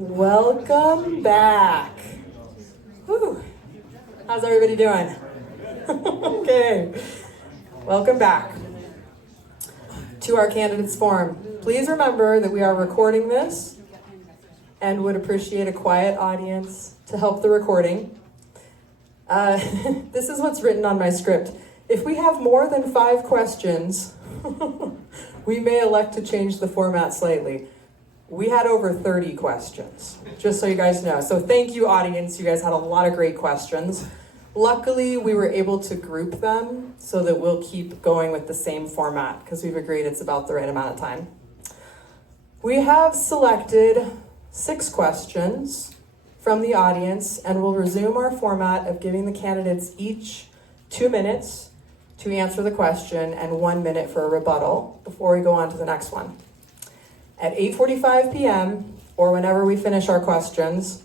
Welcome back. Whew. How's everybody doing? Okay. Welcome back to our candidates forum. Please remember that we are recording this and would appreciate a quiet audience to help the recording. This is what's written on my script. If we have more than 5 questions, we may elect to change the format slightly. We had over 30 questions, just so you guys know. So thank you, audience. You guys had a lot of great questions. Luckily, we were able to group them so that we'll keep going with the same format because we've agreed it's about the right amount of time. We have selected 6 questions from the audience, and we'll resume our format of giving the candidates each 2 minutes to answer the question and 1 minute for a rebuttal before we go on to the next one. At 8:45 p.m., or whenever we finish our questions,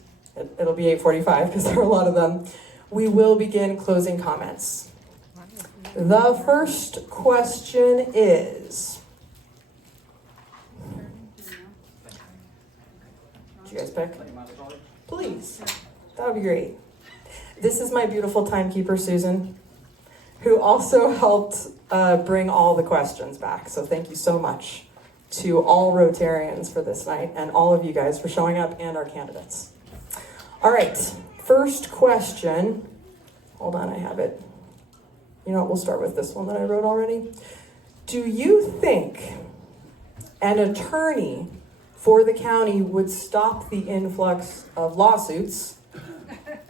it'll be 8:45 because there are a lot of them, we will begin closing comments. The first question is, did you guys pick? Please, that would be great. This is my beautiful timekeeper, Susan, who also helped bring all the questions back. So thank you so much to all Rotarians for this night and all of you guys for showing up and our candidates. All right, first question. Hold on, I have it. You know what, we'll start with this one that I wrote already. Do you think an attorney for the county would stop the influx of lawsuits?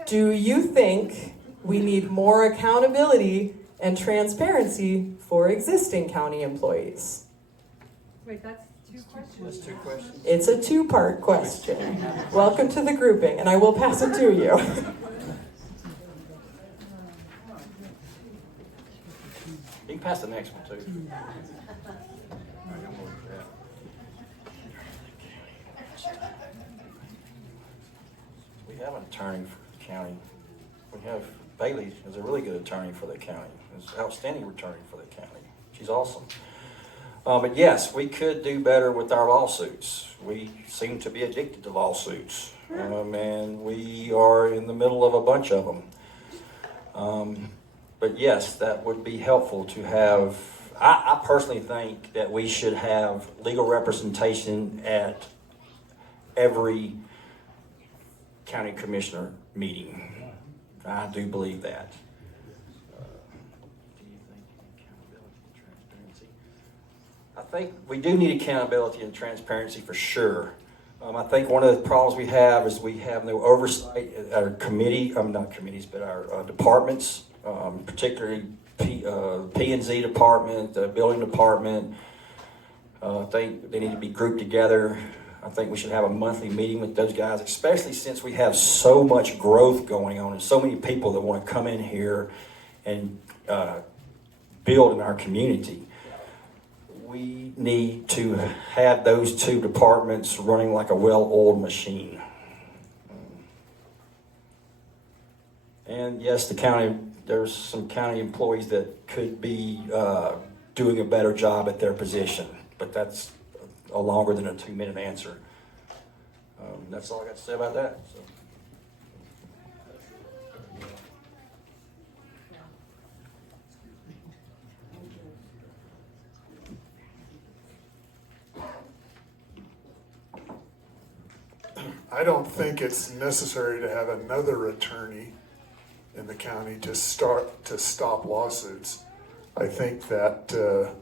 Do you think we need more accountability and transparency for existing county employees? Wait, that's 2 questions? That's 2 questions. It's a 2-part question. Welcome to the grouping, and I will pass it to you. You can pass the next one too. We have an attorney for the county. We have Bailey is a really good attorney for the county. Is an outstanding attorney for the county. She's awesome. But yes, we could do better with our lawsuits. We seem to be addicted to lawsuits, and we are in the middle of a bunch of them. But yes, that would be helpful to have. I personally think that we should have legal representation at every county commissioner meeting. I do believe that. I think we do need accountability and transparency for sure. I think one of the problems we have is we have no oversight at our not committees, but our departments, particularly P&Z department, the building department. I think they need to be grouped together. I think we should have a monthly meeting with those guys, especially since we have so much growth going on and so many people that want to come in here and build in our community. We need to have those 2 departments running like a well-oiled machine. And yes, there's some county employees that could be doing a better job at their position, but that's a longer than a 2-minute answer. That's all I got to say about that. So. I don't think it's necessary to have another attorney in the county to stop lawsuits. I think that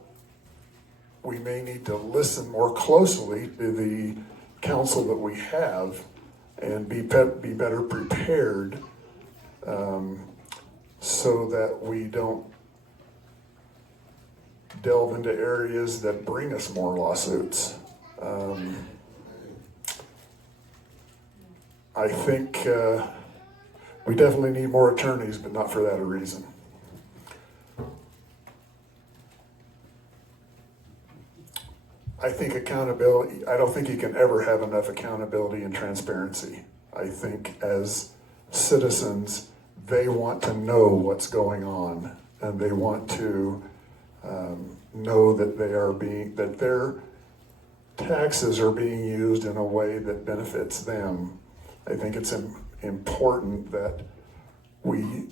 we may need to listen more closely to the counsel that we have and be better prepared so that we don't delve into areas that bring us more lawsuits. I think we definitely need more attorneys, but not for that reason. I think accountability, I don't think you can ever have enough accountability and transparency. I think as citizens, they want to know what's going on, and they want to know that that their taxes are being used in a way that benefits them. I think it's important that we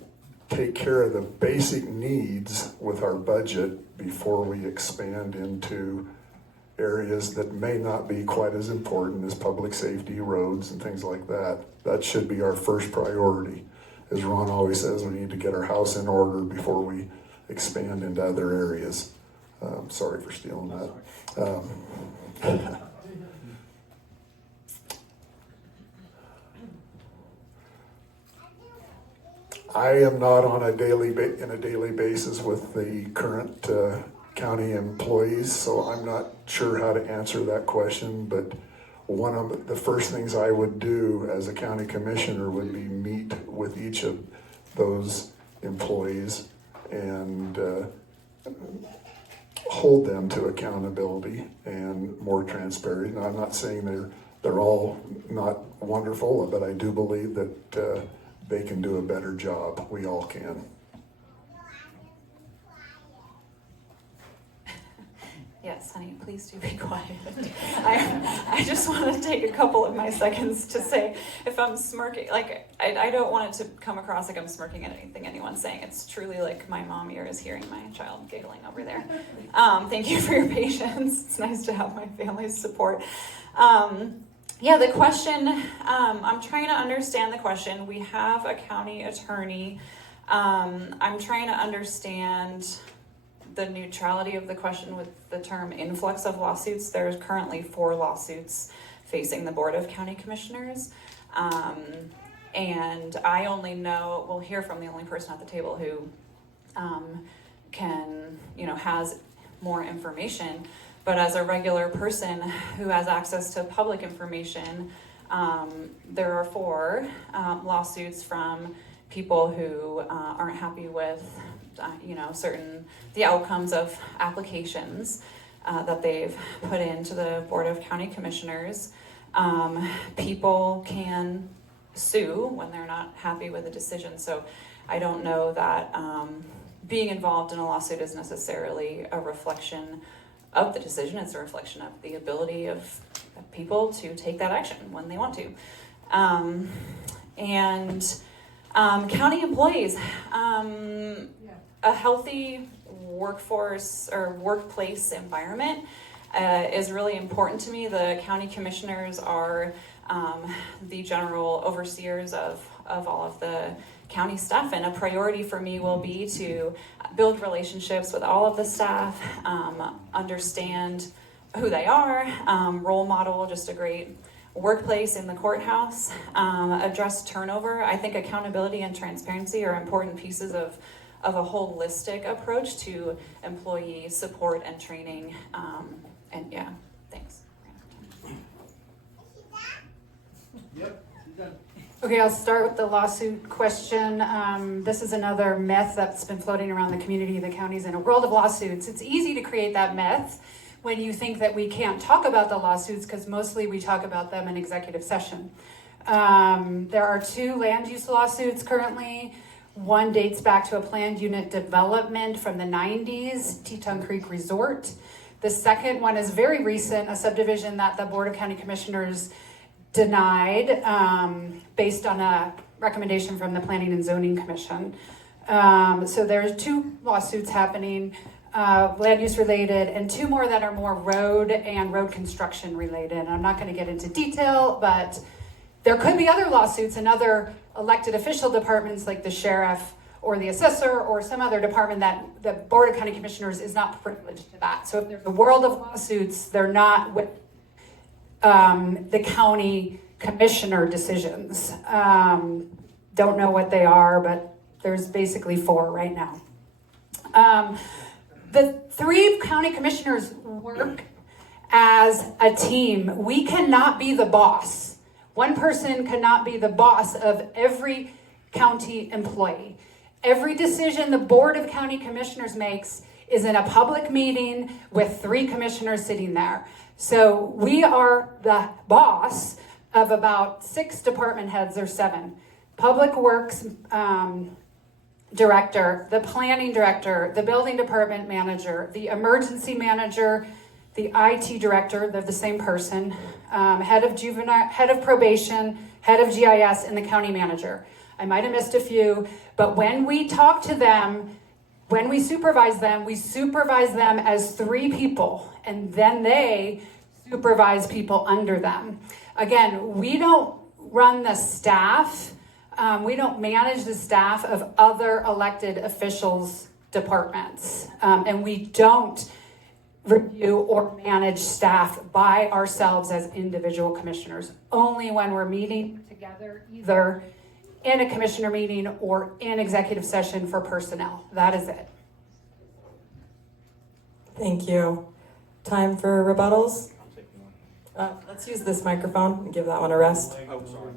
take care of the basic needs with our budget before we expand into areas that may not be quite as important as public safety, roads, and things like that. That should be our first priority. As Ron always says, we need to get our house in order before we expand into other areas. Sorry for stealing that. I am not on a daily basis with the current county employees, so I'm not sure how to answer that question. But one of the first things I would do as a county commissioner would be meet with each of those employees and hold them to accountability and more transparency. Now, I'm not saying they're all not wonderful, but I do believe that they can do a better job. We all can. Yes, honey, please do be quiet. I just want to take a couple of my seconds to say, if I'm smirking, like, I don't want it to come across like I'm smirking at anything anyone's saying. It's truly like my mom ear is hearing my child giggling over there. Thank you for your patience. It's nice to have my family's support. Yeah, the question, I'm trying to understand the question. We have a county attorney. I'm trying to understand the neutrality of the question with the term influx of lawsuits. There's currently 4 lawsuits facing the Board of County Commissioners. And I only know, we'll hear from the only person at the table who has more information. But as a regular person who has access to public information, there are 4 lawsuits from people who aren't happy with the outcomes of applications that they've put into the Board of County Commissioners. People can sue when they're not happy with a decision. So I don't know that being involved in a lawsuit is necessarily a reflection of the decision. It's a reflection of the ability of people to take that action when they want to. County employees, a healthy workforce or workplace environment is really important to me. The county commissioners are the general overseers of all of the county staff, and a priority for me will be to build relationships with all of the staff, understand who they are, role model just a great workplace in the courthouse, address turnover. I think accountability and transparency are important pieces of a holistic approach to employee support and training. Thanks. Yep, she's done. Okay, I'll start with the lawsuit question. This is another myth that's been floating around the community. The county's in a world of lawsuits. It's easy to create that myth when you think that we can't talk about the lawsuits because mostly we talk about them in executive session. There are 2 land use lawsuits currently. One dates back to a planned unit development from the 90s, Teton Creek Resort. The second one is very recent, a subdivision that the Board of County Commissioners denied based on a recommendation from the Planning and Zoning Commission. So there's 2 lawsuits happening, land use related, and 2 more that are more road and road construction related. I'm not going to get into detail, but there could be other lawsuits in other elected official departments like the sheriff or the assessor or some other department that the Board of County Commissioners is not privileged to that. So if there's a world of lawsuits, they're not with the county commissioner decisions. Don't know what they are, but there's basically 4 right now. The 3 county commissioners work as a team. We cannot be the boss. One person cannot be the boss of every county employee. Every decision the Board of County Commissioners makes is in a public meeting with 3 commissioners sitting there. So we are the boss of about 6 department heads or 7. Public Works director, the planning director, the building department manager, the emergency manager, the IT director, they're the same person, head of probation, head of GIS, and the county manager. I might have missed a few, but when we talk to them, when we supervise them as 3 people, and then they supervise people under them. Again, we don't run the staff, we don't manage the staff of other elected officials' departments, and we don't review or manage staff by ourselves as individual commissioners, only when we're meeting together, either in a commissioner meeting or in executive session for personnel. That is it. Thank you. Time for rebuttals? Let's use this microphone and give that one a rest. Oh, sorry.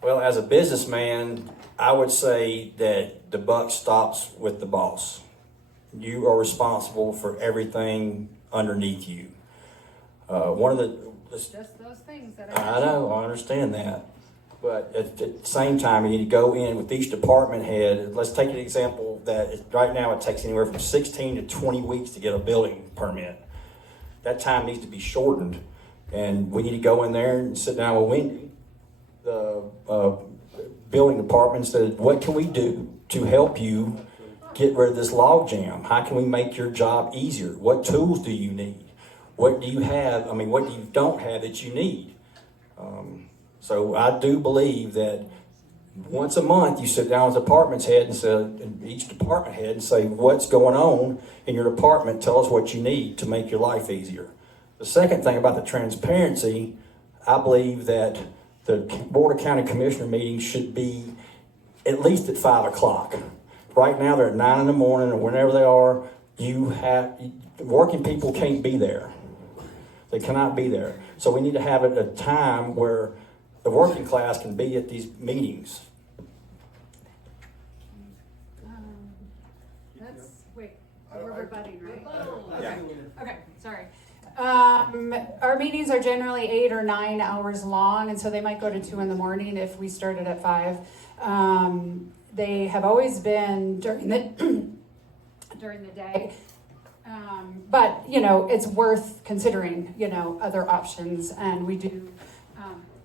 Well, as a businessman, I would say that the buck stops with the boss. You are responsible for everything underneath you. One of the Just those things that I know, I understand that. But at the same time, you need to go in with each department head. Let's take an example that right now it takes anywhere from 16 to 20 weeks to get a building permit. That time needs to be shortened. And we need to go in there and sit down with Wendy, the building department, and say, what can we do to help you get rid of this log jam? How can we make your job easier? What tools do you need? What do you have? I mean, what do you don't have that you need? So I do believe that once a month you sit down with the department's head and say, each department head and say, what's going on in your department? Tell us what you need to make your life easier. The second thing about the transparency, I believe that the Board of County Commissioner meetings should be at least at 5 o'clock. Right now they're at 9 in the morning or whenever they are. Working people can't be there. They cannot be there. So we need to have it at a time where the working class can be at these meetings. We're rebutting, right? Yeah. Okay, sorry. Our meetings are generally 8 or 9 hours long, and so they might go to 2 in the morning if we started at 5. They have always been during the day. But, it's worth considering, other options, and we do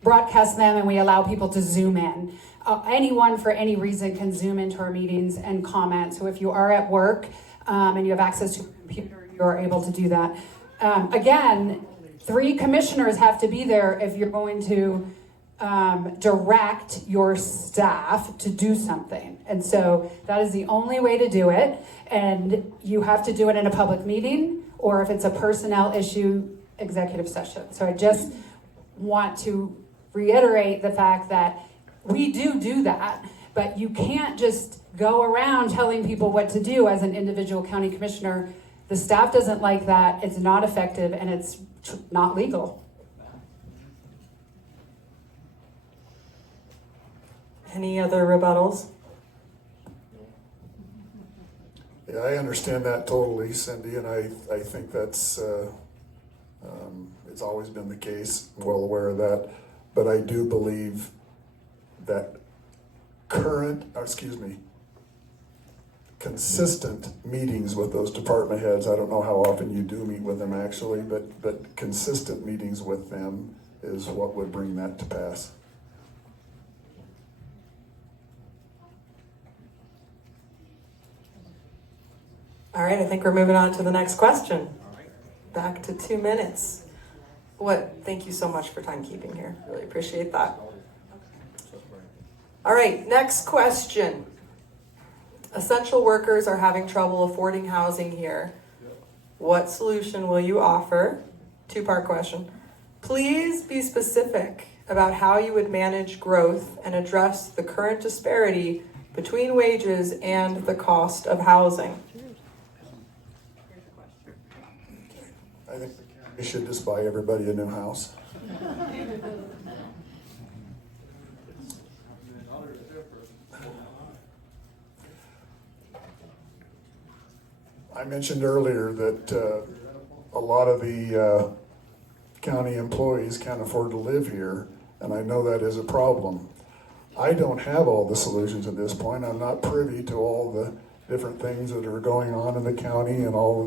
broadcast them, and we allow people to Zoom in. Anyone for any reason can Zoom into our meetings and comment. So if you are at work and you have access to a computer, you are able to do that. Again, 3 commissioners have to be there if you're going to direct your staff to do something. And so that is the only way to do it. And you have to do it in a public meeting, or if it's a personnel issue, executive session. So I just want to reiterate the fact that we do that, but you can't just go around telling people what to do as an individual county commissioner. The staff doesn't like that. It's not effective, and it's not legal. Any other rebuttals? Yeah, I understand that totally, Cindy, and I think that's, it's always been the case, I'm well aware of that. But I do believe that consistent meetings with those department heads, I don't know how often you do meet with them actually, but consistent meetings with them is what would bring that to pass. All right, I think we're moving on to the next question. Back to 2 minutes. Thank you so much for timekeeping here. Really appreciate that. All right, next question. Essential workers are having trouble affording housing here. What solution will you offer? 2-part question. Please be specific about how you would manage growth and address the current disparity between wages and the cost of housing. I think we should just buy everybody a new house. I mentioned earlier that a lot of the county employees can't afford to live here, and I know that is a problem. I don't have all the solutions at this point. I'm not privy to all the different things that are going on in the county and all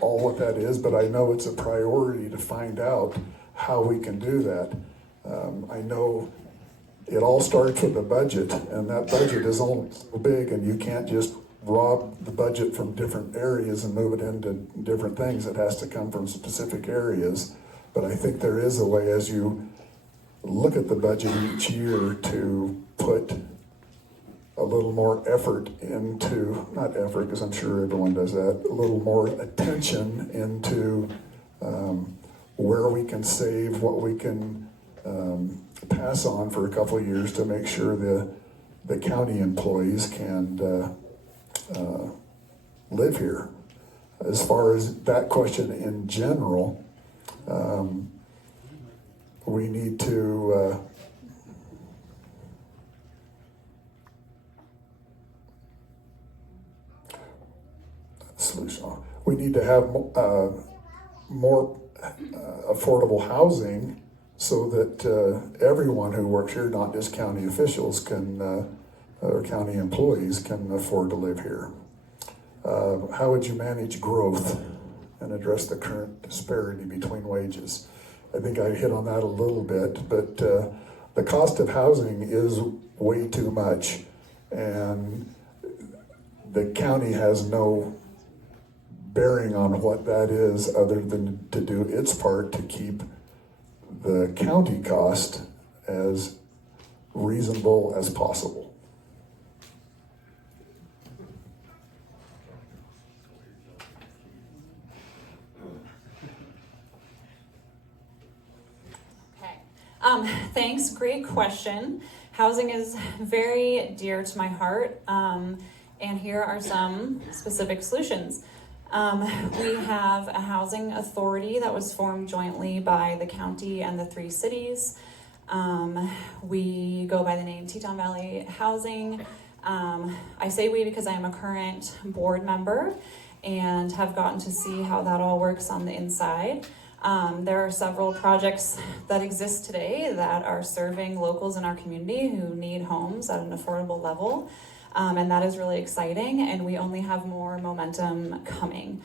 what that is, but I know it's a priority to find out how we can do that. I know it all starts with the budget, and that budget is only so big, and you can't just rob the budget from different areas and move it into different things. It has to come from specific areas. But I think there is a way, as you look at the budget each year, to put a little more effort into, not effort, because I'm sure everyone does that, a little more attention into where we can save, what we can pass on for a couple of years to make sure the county employees can live here. As far as that question in general, we need to we need to have more affordable housing so that everyone who works here, not just county officials, can or county employees can afford to live here. How would you manage growth and address the current disparity between wages? I think I hit on that a little bit, but the cost of housing is way too much, and the county has no bearing on what that is other than to do its part to keep the county cost as reasonable as possible. Thanks, great question. Housing is very dear to my heart, and here are some specific solutions. We have a housing authority that was formed jointly by the county and the 3 cities. We go by the name Teton Valley Housing. I say we because I am a current board member and have gotten to see how that all works on the inside. There are several projects that exist today that are serving locals in our community who need homes at an affordable level. And that is really exciting, and we only have more momentum coming.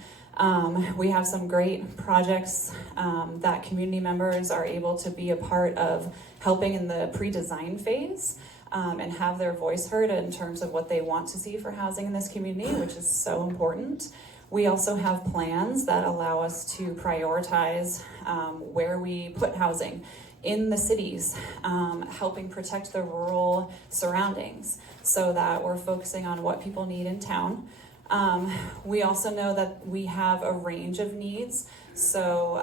We have some great projects that community members are able to be a part of helping in the pre-design phase and have their voice heard in terms of what they want to see for housing in this community, which is so important. We also have plans that allow us to prioritize where we put housing in the cities, helping protect the rural surroundings so that we're focusing on what people need in town. We also know that we have a range of needs, so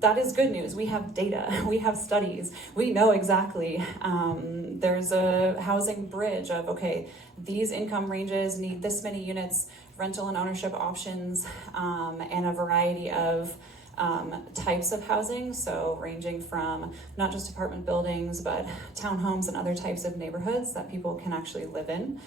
that is good news. We have data, we have studies, we know exactly. There's a housing bridge of, okay, these income ranges need this many units, rental and ownership options, and a variety of types of housing, so ranging from not just apartment buildings, but townhomes and other types of neighborhoods that people can actually live in.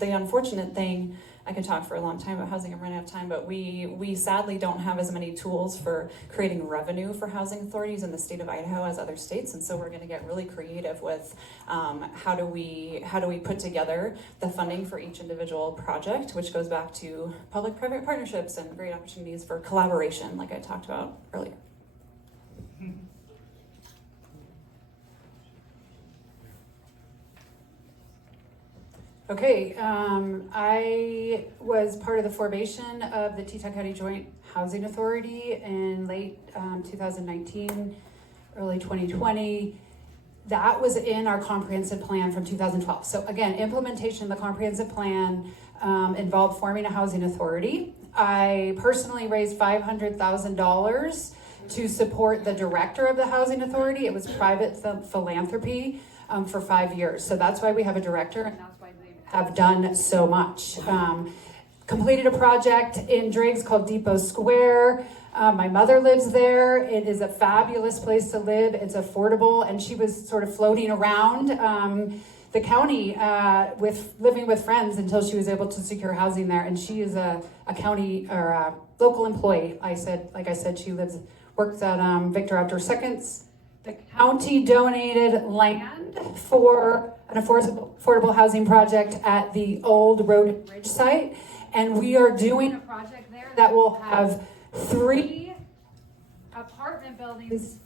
The unfortunate thing, I could talk for a long time about housing, I'm running out of time, but we sadly don't have as many tools for creating revenue for housing authorities in the state of Idaho as other states, and so we're going to get really creative with how do we put together the funding for each individual project, which goes back to public-private partnerships and great opportunities for collaboration, like I talked about earlier. Okay, I was part of the formation of the Teton County Joint Housing Authority in late 2019, early 2020. That was in our comprehensive plan from 2012. So again, implementation of the comprehensive plan involved forming a housing authority. I personally raised $500,000 to support the director of the housing authority. It was private philanthropy for 5 years. So that's why we have a director, and that's why they have done so much. Completed a project in Driggs called Depot Square. My mother lives there. It is a fabulous place to live. It's affordable, and she was sort of floating around the county with living with friends until she was able to secure housing there. And she is a county or a local employee. Like I said, she works at Victor Outdoor Seconds. The county donated land for an affordable housing project at the old Road and Bridge site. And we are doing a project there that will have 3 apartment buildings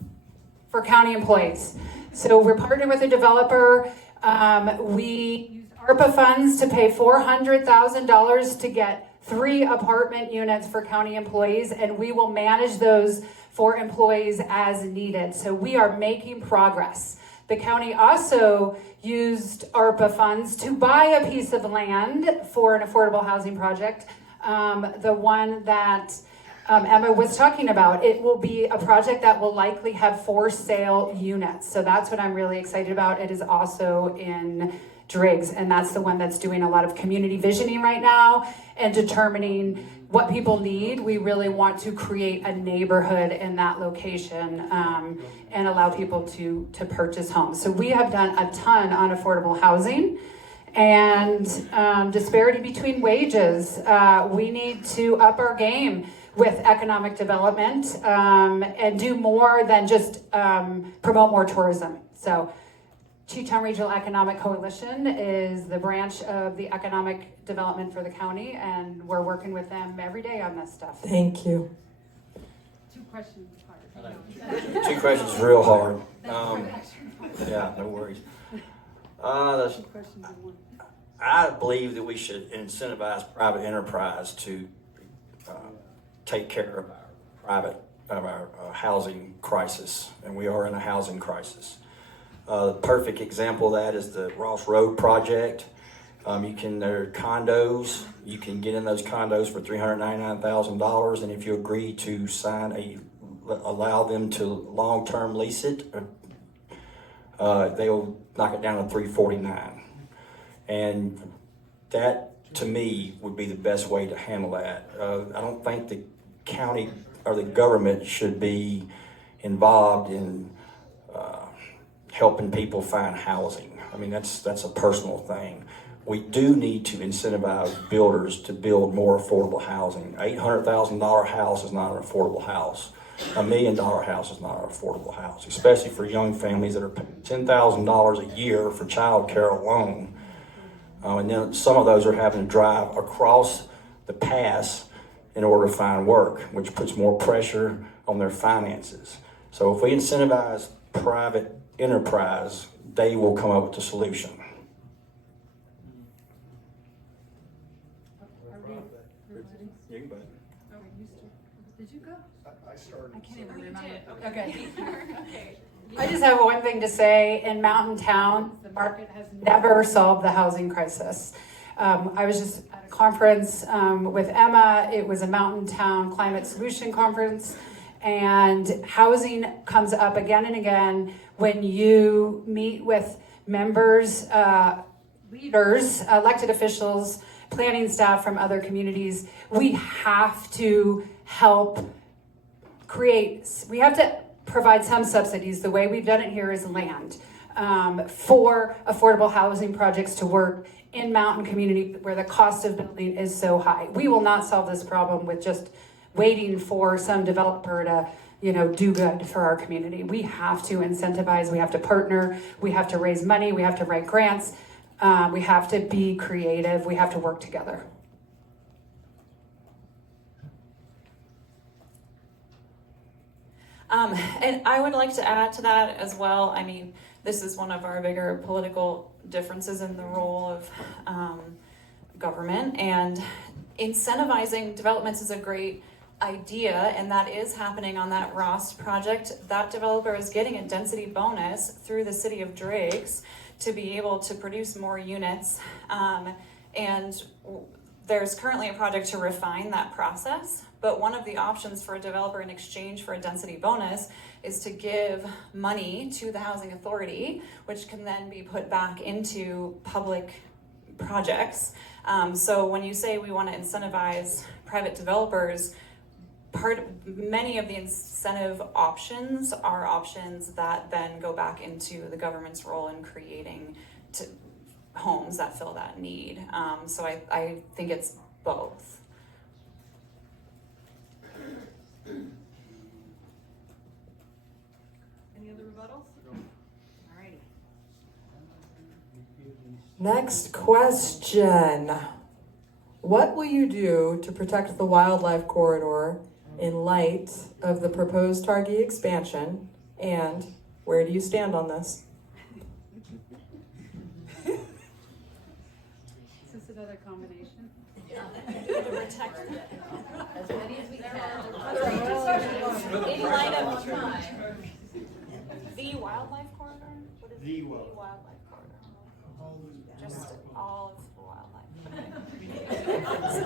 for county employees. So we're partnering with a developer. We used ARPA funds to pay $400,000 to get 3 apartment units for county employees, and we will manage those for employees as needed. So we are making progress. The county also used ARPA funds to buy a piece of land for an affordable housing project, the one that Emma was talking about. It will be a project that will likely have for sale units. So that's what I'm really excited about. It is also in Driggs, and that's the one that's doing a lot of community visioning right now and determining what people need. We really want to create a neighborhood in that location and allow people to purchase homes. So we have done a ton on affordable housing and disparity between wages. We need to up our game with economic development and do more than just promote more tourism. So Teton Regional Economic Coalition is the branch of the economic development for the county, and we're working with them every day on this stuff. Thank you. 2 questions. 2 questions is real hard. Yeah, no worries. I believe that we should incentivize private enterprise to take care of our housing crisis, and we are in a housing crisis. The perfect example of that is the Ross Road project. There are condos. You can get in those condos for $399,000, and if you agree to allow them to long-term lease it, they'll knock it down to $349,000. And that, to me, would be the best way to handle that. I don't think the county or the government should be involved in helping people find housing. I mean, that's a personal thing. We do need to incentivize builders to build more affordable housing. $800,000 house is not an affordable house. $1 million house is not an affordable house, especially for young families that are paying $10,000 a year for childcare alone. And then some of those are having to drive across the pass in order to find work, which puts more pressure on their finances. So if we incentivize private enterprise, they will come up with a solution. Did you go? I started. I can't even Oh, you remember. did. Okay. Okay. I just have one thing to say. In Mountain Town, the market has never solved the housing crisis. I was just at a conference with Emma. It was a Mountain Town Climate Solution Conference, and housing comes up again and again when you meet with members, leaders, elected officials, planning staff from other communities. We have to help we have to provide some subsidies. The way we've done it here is land for affordable housing projects to work in mountain community where the cost of building is so high. We will not solve this problem with just waiting for some developer to do good for our community. We have to incentivize, we have to partner, we have to raise money, we have to write grants, we have to be creative, we have to work together. And I would like to add to that as well. I mean, this is one of our bigger political differences in the role of government, and incentivizing developments is a great idea, and that is happening on that Ross project. That developer is getting a density bonus through the city of Driggs to be able to produce more units, and there's currently a project to refine that process. But one of the options for a developer in exchange for a density bonus is to give money to the housing authority, which can then be put back into public projects. So when you say we want to incentivize private developers, many of the incentive options are options that then go back into the government's role in creating homes that fill that need. So I think it's both. Any other rebuttals? Alrighty. Next question. What will you do to protect the wildlife corridor in light of the proposed Targhee expansion? And where do you stand on this? Is this another combination? To protect As many as we can. in light of the wildlife corridor? What is The wildlife corridor? Just all of the wildlife.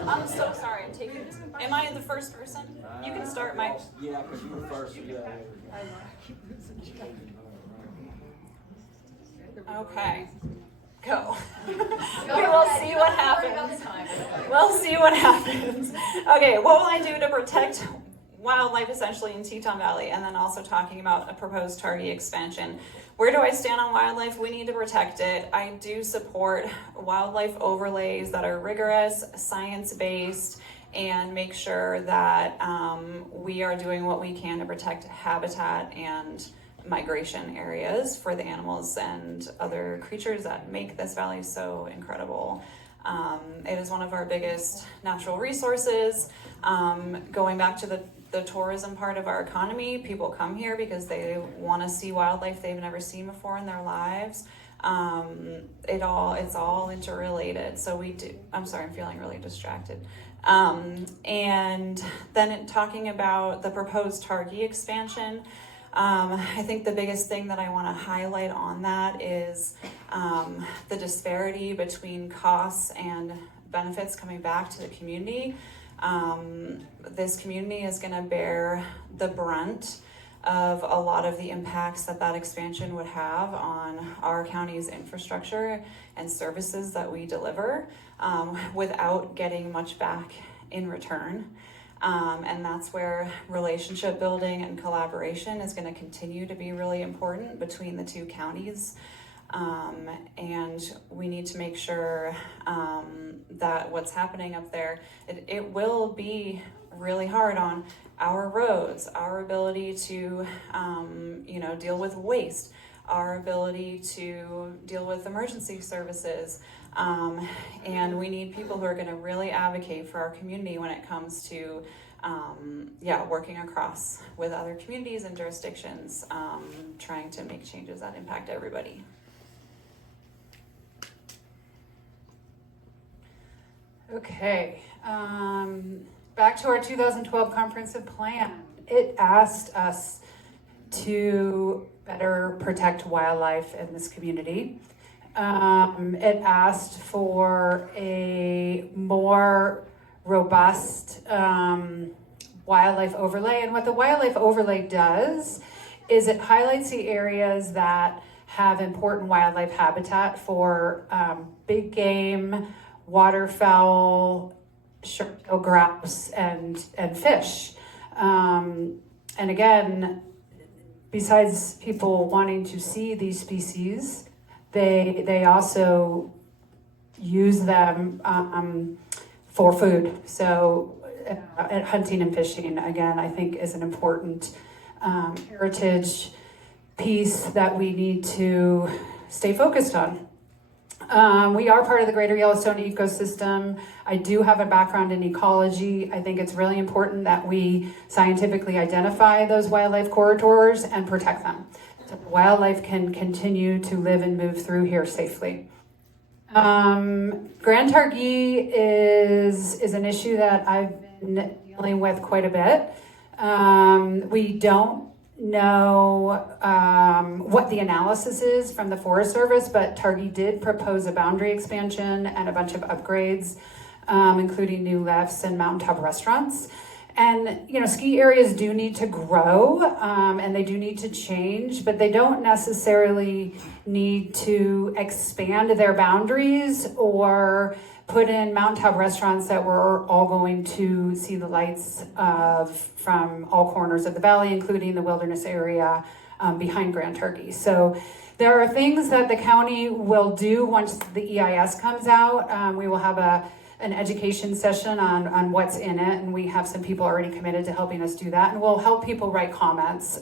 I'm so sorry. I'm taking this. Am I the first person? You can start, Mike. Yeah, because you were first. Yeah. Okay. Go. We will see what happens. Time. We'll see what happens. Okay, what will I do to protect wildlife essentially in Teton Valley, and then also talking about a proposed Targhee expansion. Where do I stand on wildlife? We need to protect it. I do support wildlife overlays that are rigorous, science-based, and make sure that we are doing what we can to protect habitat and migration areas for the animals and other creatures that make this valley so incredible. It is one of our biggest natural resources. Going back to the tourism part of our economy, people come here because they want to see wildlife they've never seen before in their lives. It's all interrelated. So we do. I'm sorry, I'm feeling really distracted. And then talking about the proposed Targhee expansion. I think the biggest thing that I want to highlight on that is the disparity between costs and benefits coming back to the community. This community is going to bear the brunt of a lot of the impacts that expansion would have on our county's infrastructure and services that we deliver without getting much back in return. And that's where relationship building and collaboration is going to continue to be really important between the two counties. And we need to make sure that what's happening up there, it will be really hard on our roads, our ability to deal with waste, our ability to deal with emergency services. And we need people who are going to really advocate for our community when it comes to working across with other communities and jurisdictions, trying to make changes that impact everybody. Okay, back to our 2012 comprehensive plan. It asked us to better protect wildlife in this community. It asked for a more robust wildlife overlay. And what the wildlife overlay does is it highlights the areas that have important wildlife habitat for big game, waterfowl, short-tailed grouse, and fish. And again, besides people wanting to see these species, they also use them for food. So hunting and fishing, again, I think is an important heritage piece that we need to stay focused on. We are part of the Greater Yellowstone ecosystem. I do have a background in ecology. I think it's really important that we scientifically identify those wildlife corridors and protect them, so wildlife can continue to live and move through here safely. Grand Targhee is an issue that I've been dealing with quite a bit. We don't know what the analysis is from the Forest Service, but Targhee did propose a boundary expansion and a bunch of upgrades, including new lefts and mountaintop restaurants. And, ski areas do need to grow, and they do need to change, but they don't necessarily need to expand their boundaries or put in mountaintop restaurants that we're all going to see the lights of from all corners of the valley, including the wilderness area behind Grand Targhee. So there are things that the county will do once the EIS comes out. We will have an education session on what's in it, and we have some people already committed to helping us do that, and we'll help people write comments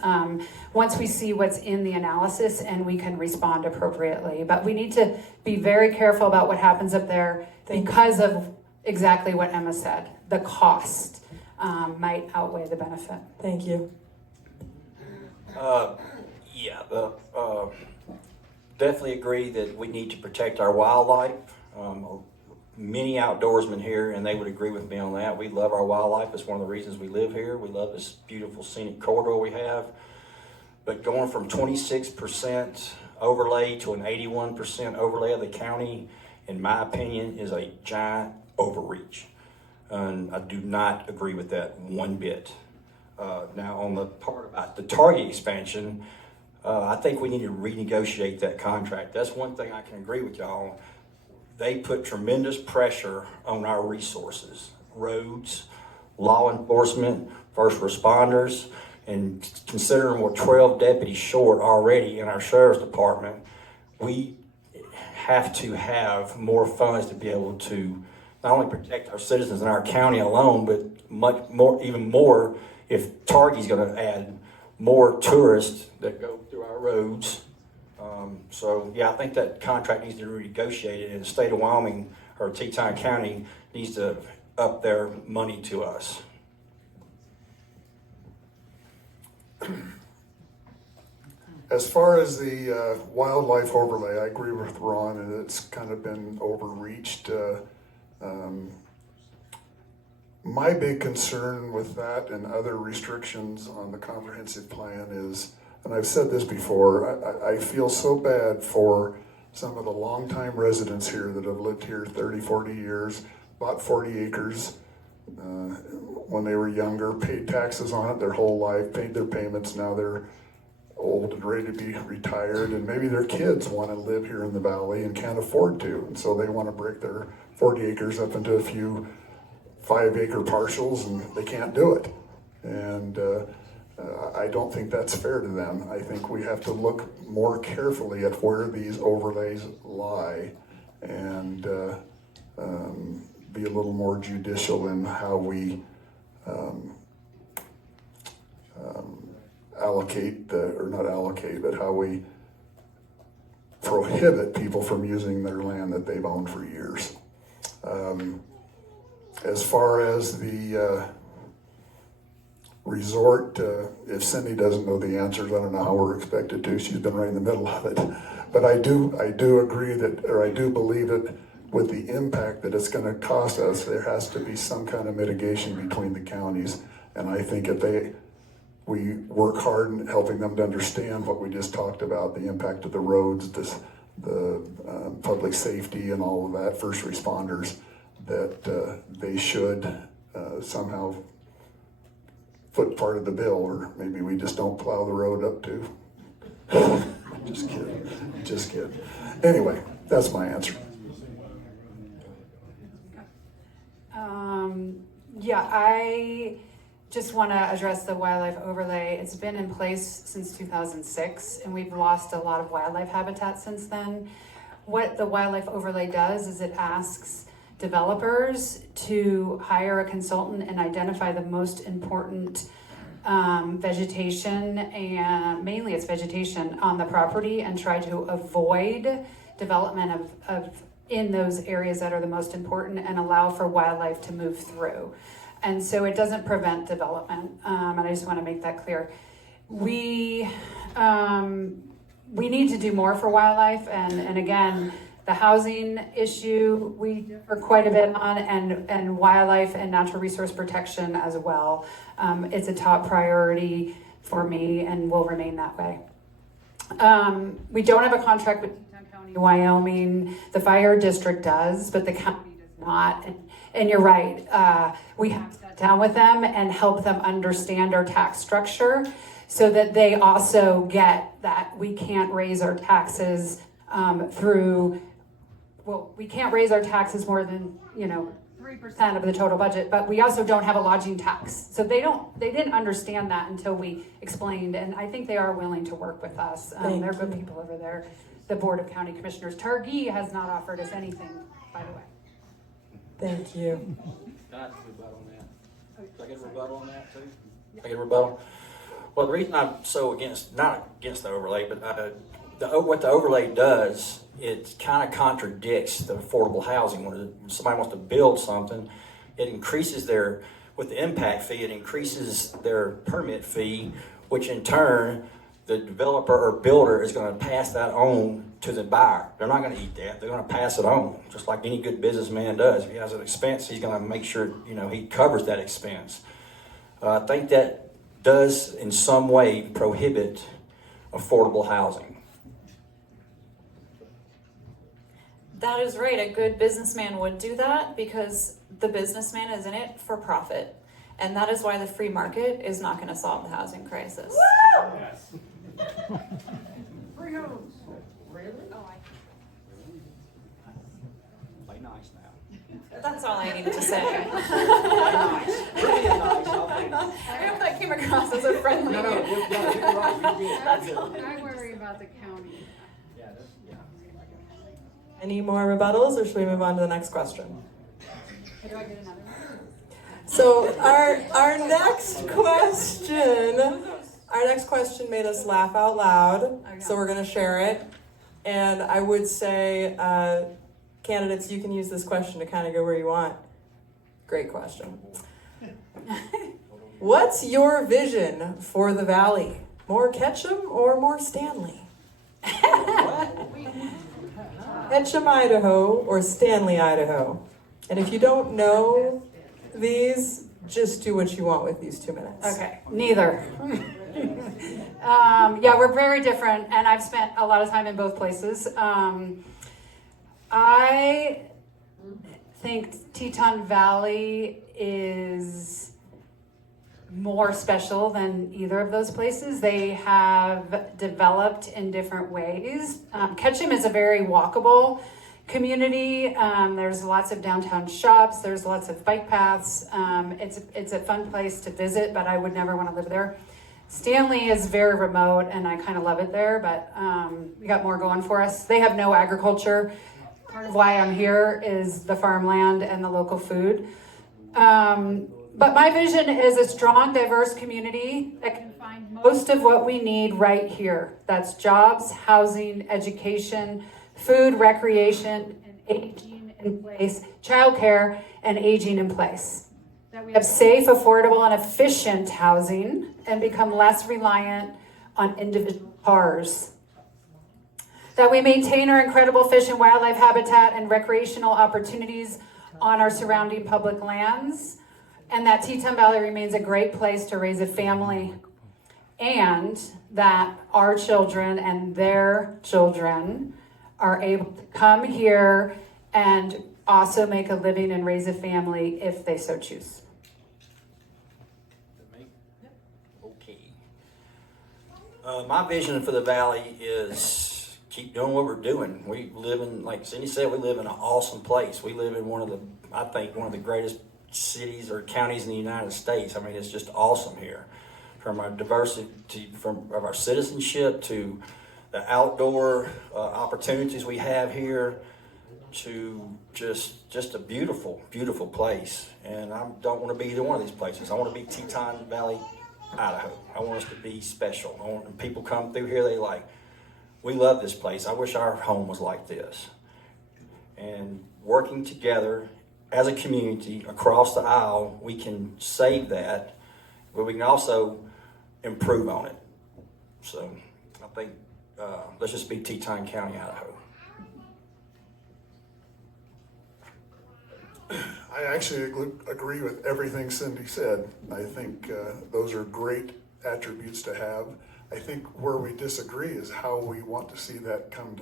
once we see what's in the analysis and we can respond appropriately. But we need to be very careful about what happens up there because of exactly what Emma said. The cost might outweigh the benefit. Thank you. Definitely agree that we need to protect our wildlife. Many outdoorsmen here, and they would agree with me on that. We love our wildlife. It's one of the reasons we live here. We love this beautiful scenic corridor we have. But going from 26% overlay to an 81% overlay of the county, in my opinion, is a giant overreach. And I do not agree with that one bit. Now, on the part about the Target expansion, I think we need to renegotiate that contract. That's one thing I can agree with y'all on. They put tremendous pressure on our resources, roads, law enforcement, first responders, and considering we're 12 deputies short already in our sheriff's department, we have to have more funds to be able to not only protect our citizens in our county alone, but much more, even more, if Target's going to add more tourists that go through our roads. So yeah, I think that contract needs to be renegotiated, and the state of Wyoming or Teton County needs to up their money to us. As far as the wildlife overlay, I agree with Ron, and it's kind of been overreached. My big concern with that and other restrictions on the comprehensive plan is, and I've said this before, I feel so bad for some of the longtime residents here that have lived here 30, 40 years, bought 40 acres when they were younger, paid taxes on it their whole life, paid their payments, now they're old and ready to be retired, and maybe their kids want to live here in the valley and can't afford to, and so they want to break their 40 acres up into a few 5-acre parcels, and they can't do it. And I don't think that's fair to them. I think we have to look more carefully at where these overlays lie and be a little more judicial in how we allocate, or not allocate, but how we prohibit people from using their land that they've owned for years. As far as the resort, if Cindy doesn't know the answers, I don't know how we're expected to. She's been right in the middle of it. But I do agree that, or I do believe that with the impact that it's going to cost us, there has to be some kind of mitigation between the counties. And I think if we work hard in helping them to understand what we just talked about, the impact of the roads, the public safety and all of that, first responders, that they should somehow foot part of the bill, or maybe we just don't plow the road up to. Just kidding. Anyway, that's my answer. Yeah, I just want to address the wildlife overlay. It's been in place since 2006, and we've lost a lot of wildlife habitat since then. What the wildlife overlay does is it asks developers to hire a consultant and identify the most important vegetation, and mainly it's vegetation on the property, and try to avoid development of in those areas that are the most important and allow for wildlife to move through. And so it doesn't prevent development, and I just want to make that clear. We need to do more for wildlife, and again, the housing issue we differ quite a bit on, and wildlife and natural resource protection as well. It's a top priority for me and will remain that way. We don't have a contract with Teton County, Wyoming. The fire district does, but the county does not. And you're right, we have to sit down with them and help them understand our tax structure so that they also get that we can't raise our taxes we can't raise our taxes more than 3% of the total budget, but we also don't have a lodging tax. So they didn't understand that until we explained, and I think they are willing to work with us. They're good people over there. The Board of County Commissioners. Targhee has not offered us anything, by the way. Thank you. Can I rebuttal on that? Can I get a rebuttal on that too? Can I get a rebuttal? Well, the reason I'm so not against the overlay, but what the overlay does, it kind of contradicts the affordable housing. When somebody wants to build something, it increases with the impact fee, it increases their permit fee, which in turn, the developer or builder is going to pass that on to the buyer. They're not going to eat that. They're going to pass it on, just like any good businessman does. If he has an expense, he's going to make sure he covers that expense. I think that does in some way prohibit affordable housing. That is right. A good businessman would do that because the businessman is in it for profit. And that is why the free market is not going to solve the housing crisis. Yes. Free homes. Really? Play nice now. That's all I needed to say. Really nice. I'll play nice. I hope that came across as a friendly. No, you're right. You did. That's all. I worry about the county. Yeah, yeah. Any more rebuttals, or should we move on to the next question? Do I get another one? So our next question made us laugh out loud, so we're going to share it. And I would say, candidates, you can use this question to kind of go where you want. Great question. What's your vision for the Valley? More Ketchum or more Stanley? Ketchum, Idaho, or Stanley, Idaho? And if you don't know these, just do what you want with these 2 minutes. Okay, neither. Yeah, we're very different, and I've spent a lot of time in both places. I think Teton Valley is more special than either of those places. They have developed in different ways. Ketchum is a very walkable community. There's lots of downtown shops. There's lots of bike paths. It's a fun place to visit, but I would never want to live there. Stanley is very remote, and I kind of love it there, but we got more going for us. They have no agriculture. Part of why I'm here is the farmland and the local food. But my vision is a strong, diverse community that can find most of what we need right here. That's jobs, housing, education, food, recreation, and aging in place, childcare, and aging in place. That we have safe, affordable, and efficient housing and become less reliant on individual cars. That we maintain our incredible fish and wildlife habitat and recreational opportunities on our surrounding public lands. And that Teton Valley remains a great place to raise a family. And that our children and their children are able to come here and also make a living and raise a family if they so choose. Okay. My vision for the Valley is keep doing what we're doing. We live in, like Cindy said, we live in an awesome place. We live in one of the greatest cities or counties in the United States. I mean, it's just awesome here. From our diversity, of our citizenship to the outdoor opportunities we have here, to just a beautiful, beautiful place. And I don't want to be either one of these places. I want to be Teton Valley, Idaho. I want us to be special. When people come through here, we love this place. I wish our home was like this. And working together as a community across the aisle, we can save that, but we can also improve on it. So I think let's just be Teton County, Idaho. I actually agree with everything Cindy said. I think those are great attributes to have. I think where we disagree is how we want to see that come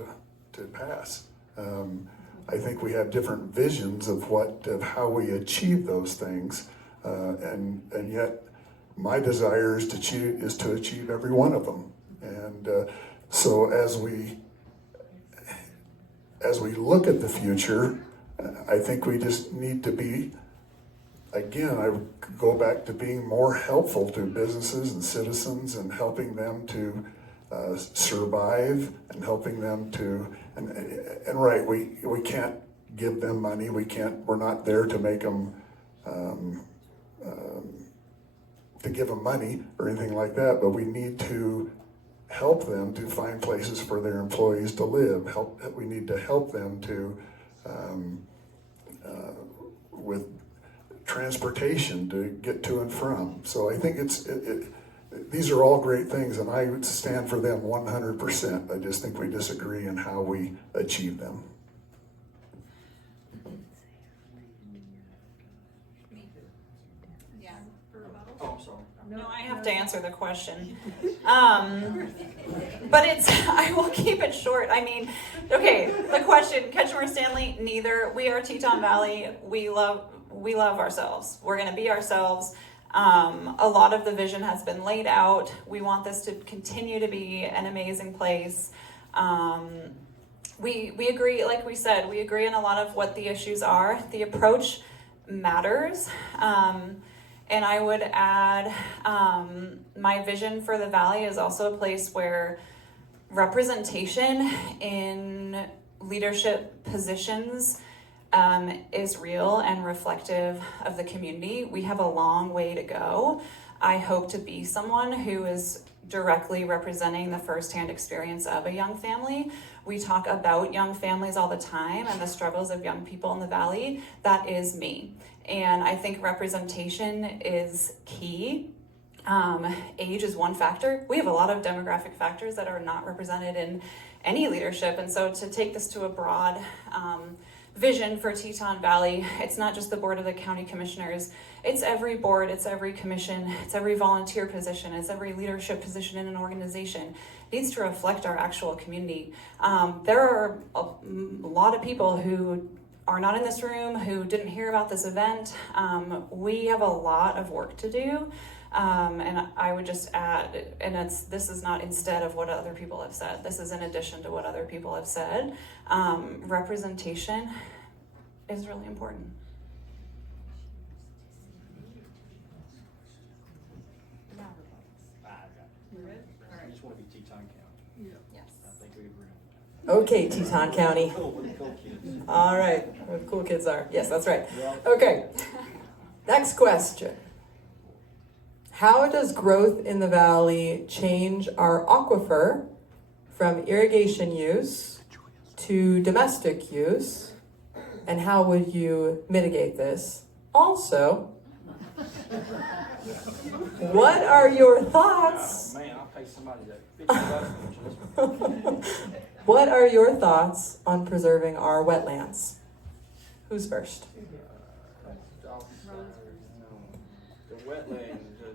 to pass. I think we have different visions of how we achieve those things, and yet my desire is to achieve every one of them. And so as we look at the future, I think we just need to be, again, I go back to being more helpful to businesses and citizens and helping them to survive and helping them to, and right, we can't give them money. We're not there to make them, to give them money or anything like that, but we need to help them to find places for their employees to live. We need to help them to, with transportation to get to and from. So I think these are all great things, and I would stand for them 100%. I just think we disagree in how we achieve them. Oh, I'm sorry. No, I have to answer the question. But I will keep it short. I mean, okay, the question, Ketchum Stanley, neither. We are Teton Valley. We love ourselves. We're going to be ourselves. A lot of the vision has been laid out. We want this to continue to be an amazing place. We agree, like we said, we agree on a lot of what the issues are. The approach matters. And I would add, my vision for the Valley is also a place where representation in leadership positions is real and reflective of the community. We have a long way to go. I hope to be someone who is directly representing the firsthand experience of a young family. We talk about young families all the time and the struggles of young people in the Valley. That is me. And I think representation is key. Age is one factor. We have a lot of demographic factors that are not represented in any leadership. And so to take this to a broad vision for Teton Valley, it's not just the board of the county commissioners. It's every board, it's every commission, it's every volunteer position, it's every leadership position in an organization. It needs to reflect our actual community. There are a lot of people who are not in this room, who didn't hear about this event. We have a lot of work to do. And I would just add, and this is not instead of what other people have said. This is in addition to what other people have said. Representation is really important. I just want to be Teton County. Yes. I think we agree. Okay, Teton County. Cool, with the cool kids. All right, where the cool kids are. Yes, that's right. Okay, next question. How does growth in the valley change our aquifer from irrigation use to domestic use? And how would you mitigate this? Also, what are your thoughts? Man, I'll pay somebody that $50 What are your thoughts on preserving our wetlands? Who's first?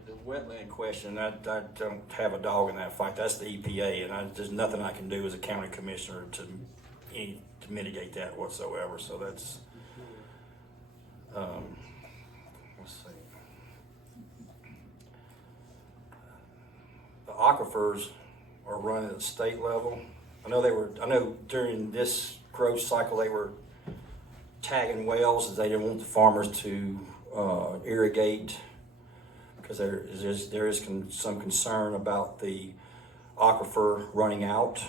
The wetland question, I don't have a dog in that fight. That's the EPA, and there's nothing I can do as a county commissioner to mitigate that whatsoever. So that's, let's see. The aquifers are run at the state level. I know during this growth cycle they were tagging wells as they didn't want the farmers to irrigate, because there is some concern about the aquifer running out.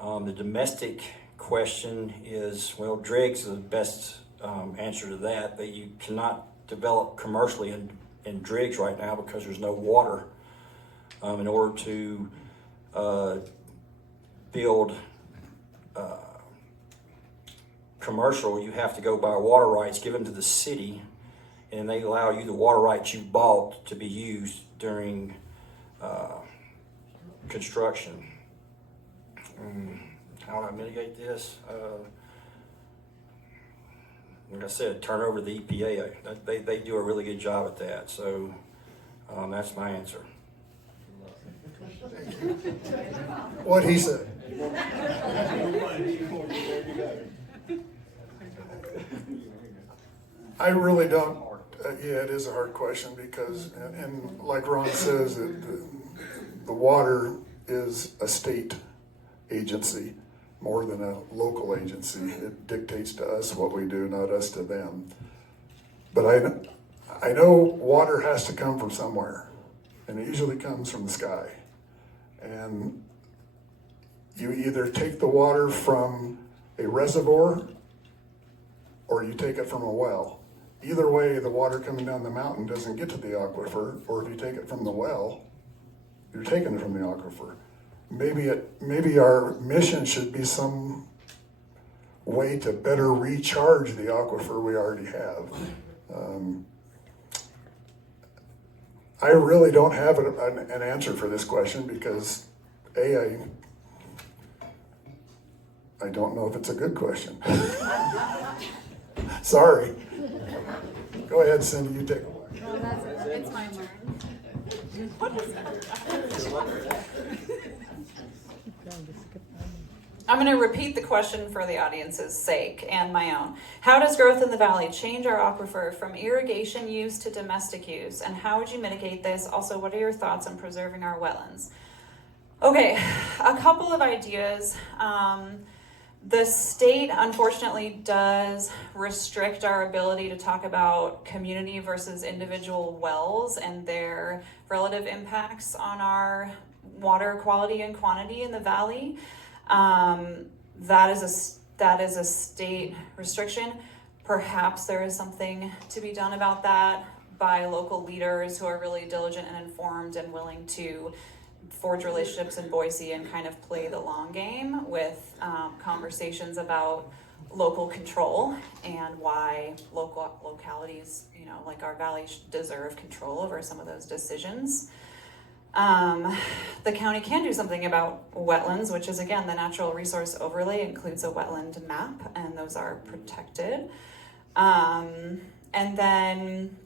The domestic question is, well, Driggs is the best answer to that you cannot develop commercially in Driggs right now because there's no water. In order to build commercial, you have to go buy water rights given to the city, and they allow you the water rights you bought to be used during construction. How do I mitigate this? Like I said, turn over to the EPA. They do a really good job at that. So that's my answer. What he said. I really don't. Yeah, it is a hard question because, and like Ron says, the water is a state agency more than a local agency. It dictates to us what we do, not us to them. But I know water has to come from somewhere, and it usually comes from the sky. And you either take the water from a reservoir or you take it from a well. Either way, the water coming down the mountain doesn't get to the aquifer, or if you take it from the well, you're taking it from the aquifer. Maybe our mission should be some way to better recharge the aquifer we already have. I really don't have an answer for this question because I don't know if it's a good question. Sorry. Go ahead, Cindy, you take it away. No, it's my turn. I'm going to repeat the question for the audience's sake and my own. How does growth in the valley change our aquifer from irrigation use to domestic use? And how would you mitigate this? Also, what are your thoughts on preserving our wetlands? Okay, a couple of ideas. The state, unfortunately, does restrict our ability to talk about community versus individual wells and their relative impacts on our water quality and quantity in the valley. That is a state restriction. Perhaps there is something to be done about that by local leaders who are really diligent and informed and willing to forge relationships in Boise and kind of play the long game with conversations about local control and why localities, like our valley, deserve control over some of those decisions. The county can do something about wetlands, which is, again, the natural resource overlay includes a wetland map, and those are protected. And then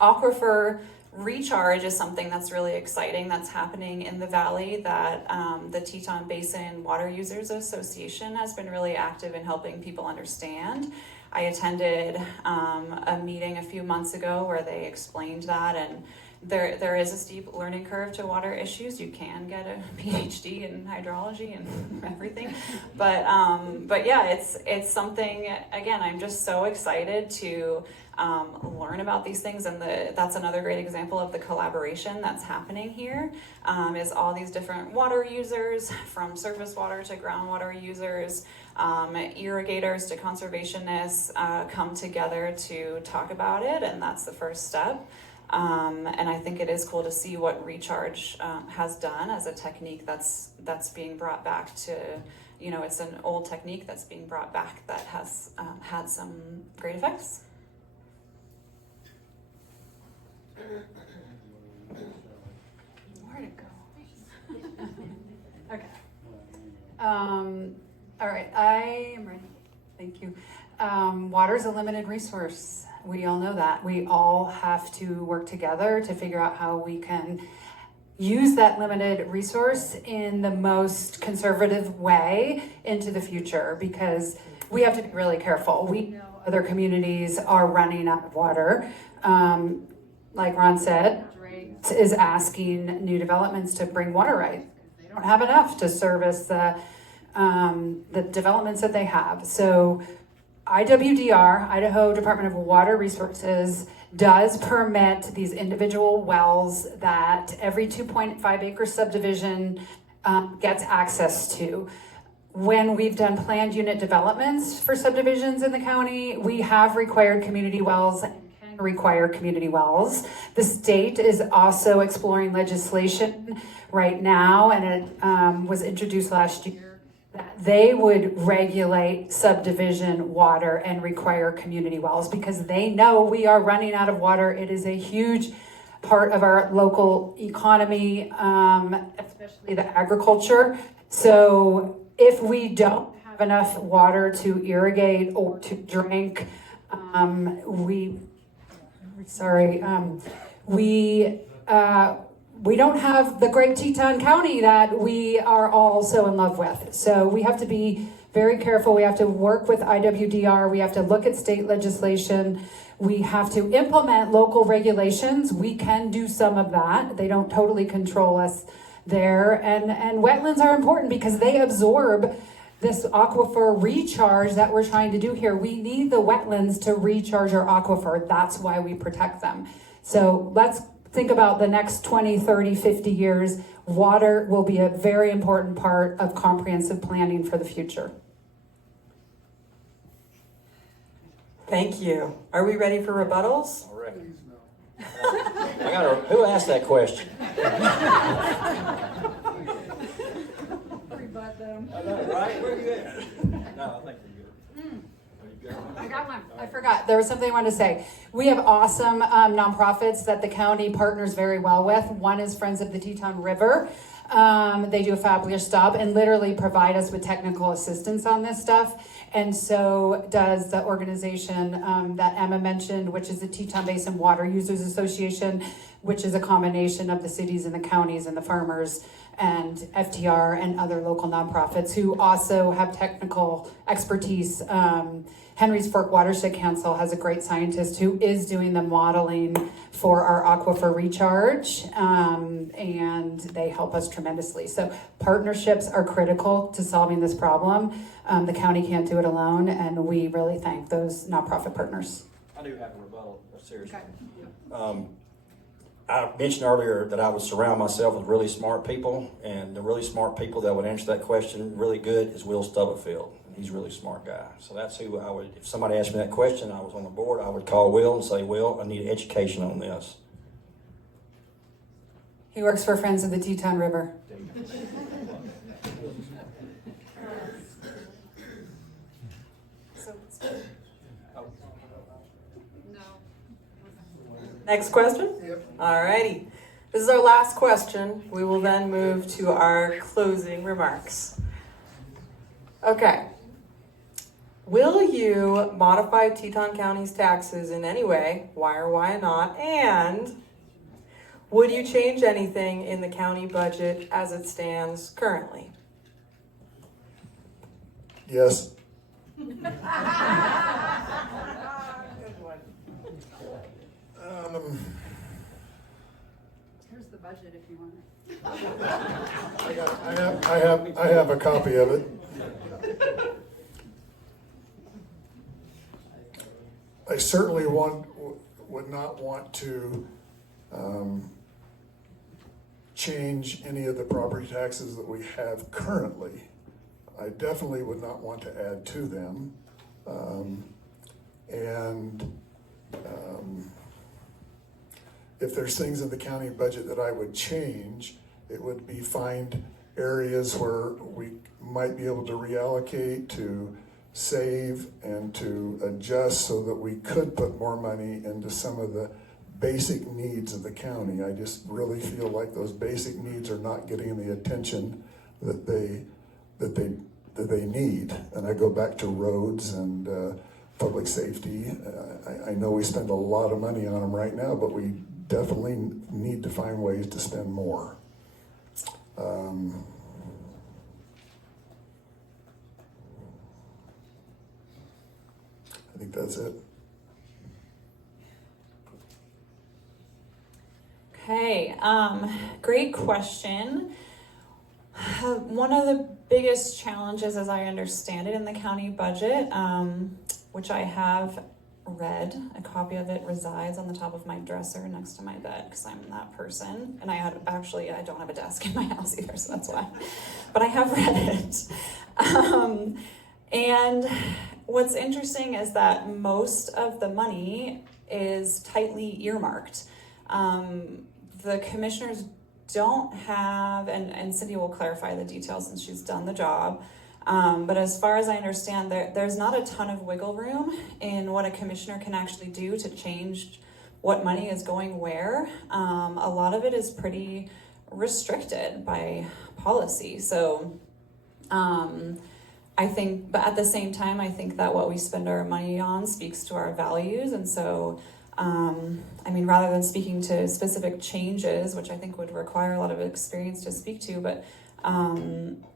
aquifer recharge is something that's really exciting that's happening in the valley that the Teton Basin Water Users Association has been really active in helping people understand. I attended a meeting a few months ago where they explained that, and there is a steep learning curve to water issues. You can get a PhD in hydrology and everything, but yeah, it's something. Again, I'm just so excited to learn about these things, and that's another great example of the collaboration that's happening here. Is all these different water users, from surface water to groundwater users, irrigators to conservationists, come together to talk about it, and that's the first step. And I think it is cool to see what recharge has done as a technique that's being brought back to, it's an old technique that's being brought back that has had some great effects. Where'd it go? Okay. All right, I am ready. Thank you. Water is a limited resource. We all know that. We all have to work together to figure out how we can use that limited resource in the most conservative way into the future, because we have to be really careful. We know other communities are running out of water. Like Ron said, Drake is asking new developments to bring water rights. They don't have enough to service the developments that they have. So IWDR, Idaho Department of Water Resources, does permit these individual wells that every 2.5 acre subdivision gets access to. When we've done planned unit developments for subdivisions in the county, we have required community wells and can require community wells. The state is also exploring legislation right now, and it was introduced last year, that they would regulate subdivision water and require community wells, because they know we are running out of water. It is a huge part of our local economy, especially the agriculture. So if we don't have enough water to irrigate or to drink, we don't have the great Teton County that we are all so in love with. So we have to be very careful. We have to work with IWDR. We have to look at state legislation. We have to implement local regulations. We can do some of that. They don't totally control us there. And wetlands are important because they absorb this aquifer recharge that we're trying to do here. We need the wetlands to recharge our aquifer. That's why we protect them. So let's think about the next 20, 30, 50 years. Water will be a very important part of comprehensive planning for the future. Thank you. Are we ready for rebuttals? All right. Please no. Who asked that question? Rebut them. I know, right? Where you at? No, I think we're good. I got one. I forgot. There was something I wanted to say. We have awesome nonprofits that the county partners very well with. One is Friends of the Teton River. They do a fabulous job and literally provide us with technical assistance on this stuff. And so does the organization that Emma mentioned, which is the Teton Basin Water Users Association, which is a combination of the cities and the counties and the farmers and FTR and other local nonprofits who also have technical expertise. Henry's Fork Watershed Council has a great scientist who is doing the modeling for our aquifer recharge, and they help us tremendously. So partnerships are critical to solving this problem. The county can't do it alone, and we really thank those nonprofit partners. I do have a rebuttal, seriously. Okay. I mentioned earlier that I would surround myself with really smart people, and the really smart people that would answer that question really good is Will Stubblefield. He's a really smart guy. So that's who I would, if somebody asked me that question, I was on the board, I would call Will and say, Will, I need education on this. He works for Friends of the Teton River. No. Next question? Yep. Alrighty. This is our last question. We will then move to our closing remarks. Okay. Will you modify Teton County's taxes in any way? Why or why not? And would you change anything in the county budget as it stands currently? Yes. Here's the budget if you want it. I have a copy of it. I certainly would not want to change any of the property taxes that we have currently. I definitely would not want to add to them. If there's things in the county budget that I would change, it would be find areas where we might be able to reallocate, to save, and to adjust so that we could put more money into some of the basic needs of the county. I just really feel like those basic needs are not getting the attention that they need. And I go back to roads and public safety. I know we spend a lot of money on them right now, but we definitely need to find ways to spend more. I think that's it. Okay, great question. One of the biggest challenges, as I understand it, in the county budget, which I have read, a copy of it resides on the top of my dresser next to my bed because I'm that person. And I don't have a desk in my house either, so that's why. But I have read it. And what's interesting is that most of the money is tightly earmarked. The commissioners don't have, and Cindy will clarify the details since she's done the job, but as far as I understand, there's not a ton of wiggle room in what a commissioner can actually do to change what money is going where. A lot of it is pretty restricted by policy. So I think, but at the same time, I think that what we spend our money on speaks to our values. And so, rather than speaking to specific changes, which I think would require a lot of experience to speak to, but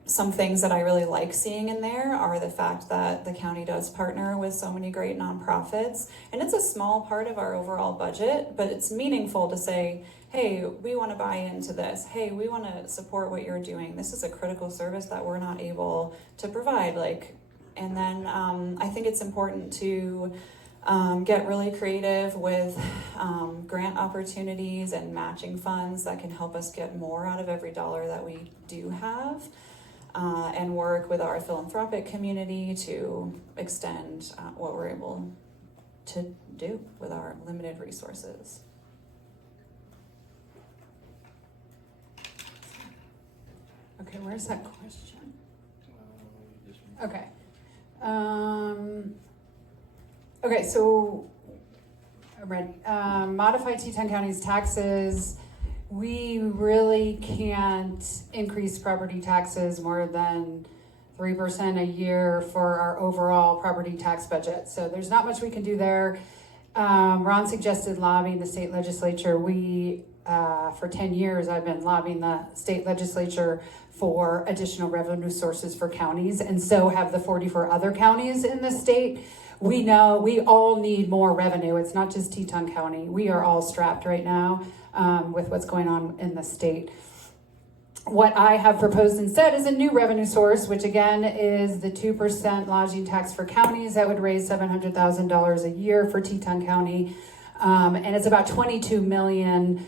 some things that I really like seeing in there are the fact that the county does partner with so many great nonprofits, and it's a small part of our overall budget, but it's meaningful to say, hey, we want to buy into this. Hey, we want to support what you're doing. This is a critical service that we're not able to provide. And then I think it's important to get really creative with grant opportunities and matching funds that can help us get more out of every dollar that we do have, and work with our philanthropic community to extend what we're able to do with our limited resources. Okay, where's that question? Okay. Okay, so I'm ready. Modify Teton County's taxes. We really can't increase property taxes more than 3% a year for our overall property tax budget. So there's not much we can do there. Ron suggested lobbying the state legislature. For 10 years, I've been lobbying the state legislature for additional revenue sources for counties, and so have the 44 other counties in the state. We know we all need more revenue. It's not just Teton County. We are all strapped right now with what's going on in the state. What I have proposed instead is a new revenue source, which again is the 2% lodging tax for counties. That would raise $700,000 a year for Teton County. And it's about 22 million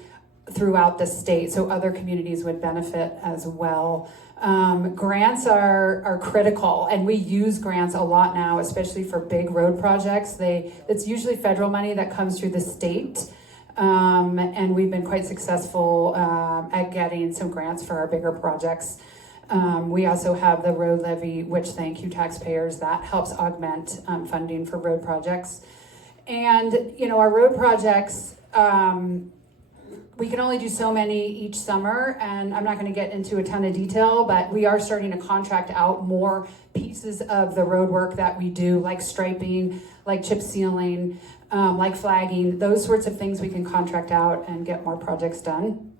throughout the state, so other communities would benefit as well. Grants are critical, and we use grants a lot now, especially for big road projects. It's usually federal money that comes through the state. And we've been quite successful at getting some grants for our bigger projects. We also have the road levy, which, thank you taxpayers, that helps augment funding for road projects. And, you know, our road projects, we can only do so many each summer, and I'm not going to get into a ton of detail, but we are starting to contract out more pieces of the road work that we do, like striping, like chip sealing, like flagging. Those sorts of things we can contract out and get more projects done.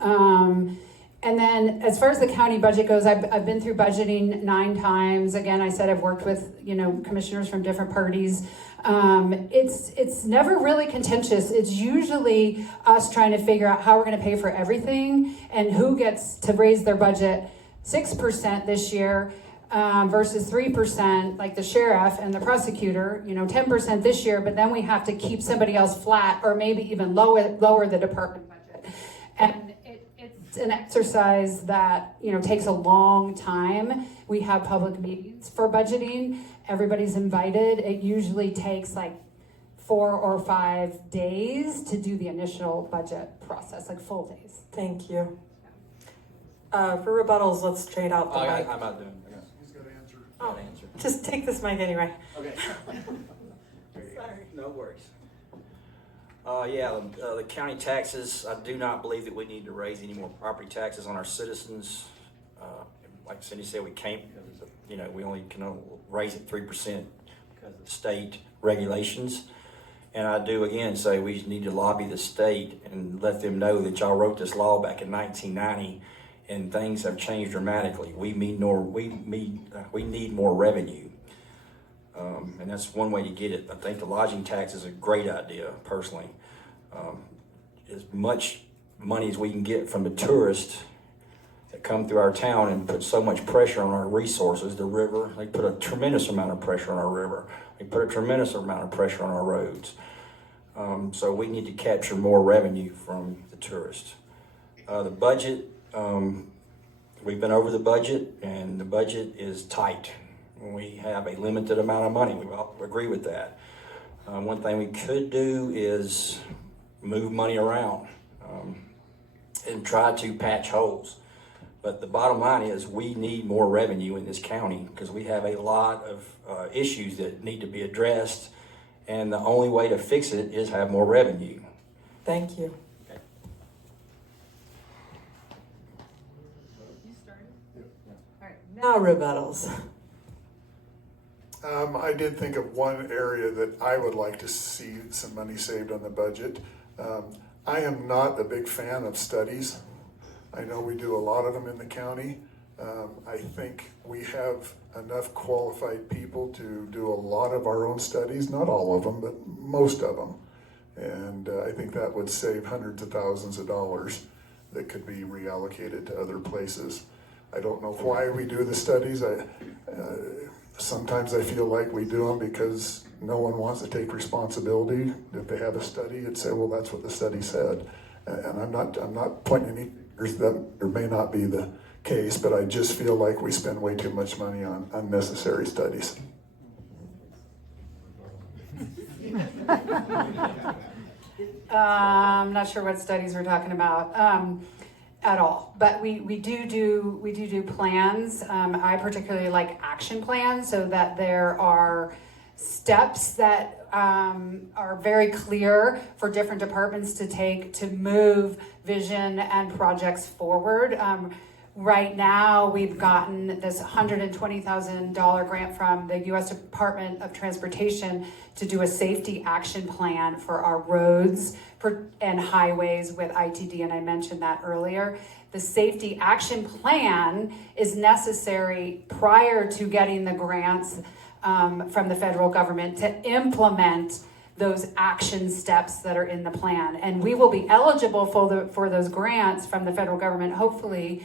And then as far as the county budget goes, I've been through budgeting 9 times. Again, I said I've worked with, you know, commissioners from different parties. It's never really contentious. It's usually us trying to figure out how we're going to pay for everything and who gets to raise their budget 6% this year versus 3%, like the sheriff and the prosecutor, you know, 10% this year, but then we have to keep somebody else flat or maybe even lower the department budget. And it's an exercise that, you know, takes a long time. We have public meetings for budgeting. Everybody's invited. It usually takes like 4 or 5 days to do the initial budget process, like full days. Thank you. For rebuttals, let's trade out the mic. I'm not doing it. He's got to answer. Oh, just take this mic anyway. Okay. Sorry. No worries. The county taxes, I do not believe that we need to raise any more property taxes on our citizens. Like Cindy said, we can't, you know, we only can raise it 3% because of state regulations. And I do again say we need to lobby the state and let them know that y'all wrote this law back in 1990 and things have changed dramatically. We need more revenue. And that's one way to get it. I think the lodging tax is a great idea, personally. As much money as we can get from the tourists that come through our town and put so much pressure on our resources, the river, they put a tremendous amount of pressure on our river. They put a tremendous amount of pressure on our roads. So we need to capture more revenue from the tourists. The budget, we've been over the budget, and the budget is tight. We have a limited amount of money. We all agree with that. One thing we could do is move money around and try to patch holes. But the bottom line is we need more revenue in this county because we have a lot of issues that need to be addressed, and the only way to fix it is have more revenue. Thank you. Okay. You started? All right. Now rebuttals. I did think of one area that I would like to see some money saved on the budget. I am not a big fan of studies. I know we do a lot of them in the county. I think we have enough qualified people to do a lot of our own studies, not all of them, but most of them. And I think that would save hundreds of thousands of dollars that could be reallocated to other places. I don't know why we do the studies. Sometimes I feel like we do them because no one wants to take responsibility. If they have a study, it'd say, well, that's what the study said. And I'm not pointing any fingers that there may not be the case, but I just feel like we spend way too much money on unnecessary studies. I'm not sure what studies we're talking about at all, but we do plans. I particularly like action plans so that there are steps that are very clear for different departments to take to move vision and projects forward. Right now, we've gotten this $120,000 grant from the U.S. Department of Transportation to do a safety action plan for our roads and highways with ITD, and I mentioned that earlier. The safety action plan is necessary prior to getting the grants from the federal government to implement those action steps that are in the plan. And we will be eligible for those grants from the federal government, hopefully,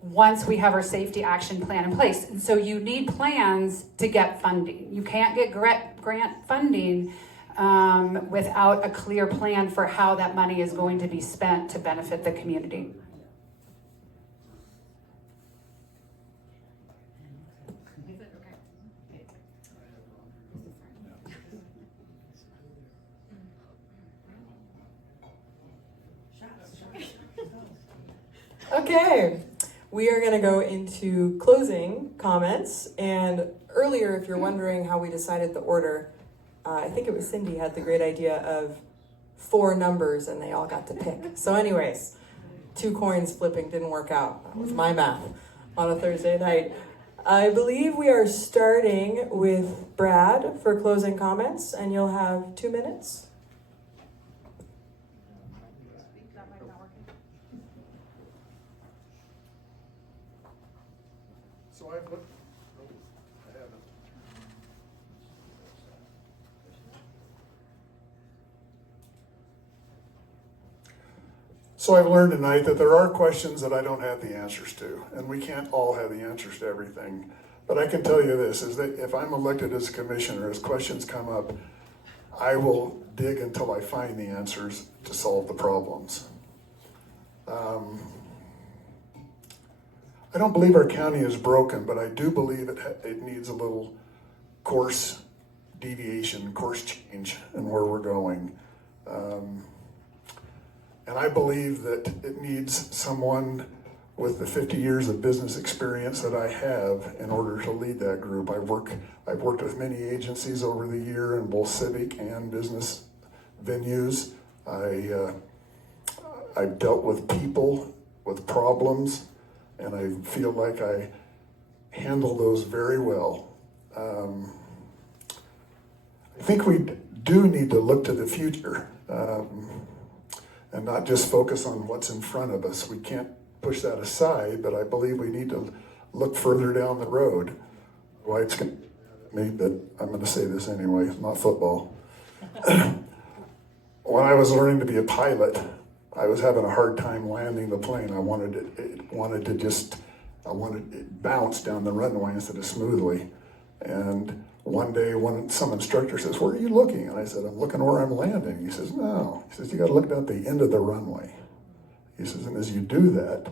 once we have our safety action plan in place. And so you need plans to get funding. You can't get grant funding without a clear plan for how that money is going to be spent to benefit the community. Okay, we are going to go into closing comments. And earlier, if you're wondering how we decided the order, I think it was Cindy had the great idea of 4 numbers and they all got to pick. So anyways, 2 coins flipping didn't work out. That was my math on a Thursday night. I believe we are starting with Brad for closing comments, and you'll have 2 minutes. So I've looked, I haven't. So I've learned tonight that there are questions that I don't have the answers to, and we can't all have the answers to everything. But I can tell you this, is that if I'm elected as a commissioner, as questions come up, I will dig until I find the answers to solve the problems. I don't believe our county is broken, but I do believe it needs a little course deviation, course change in where we're going. And I believe that it needs someone with the 50 years of business experience that I have in order to lead that group. I've worked with many agencies over the year in both civic and business venues. I've dealt with people, with problems, and I feel like I handle those very well. I think we do need to look to the future and not just focus on what's in front of us. We can't push that aside, but I believe we need to look further down the road. Why it's going to me, but I'm going to say this anyway, it's not football. When I was learning to be a pilot, I was having a hard time landing the plane. I wanted it bounce down the runway instead of smoothly. And one day, some instructor says, "Where are you looking?" And I said, "I'm looking where I'm landing." He says, "No." He says, "You got to look down at the end of the runway." He says, "And as you do that,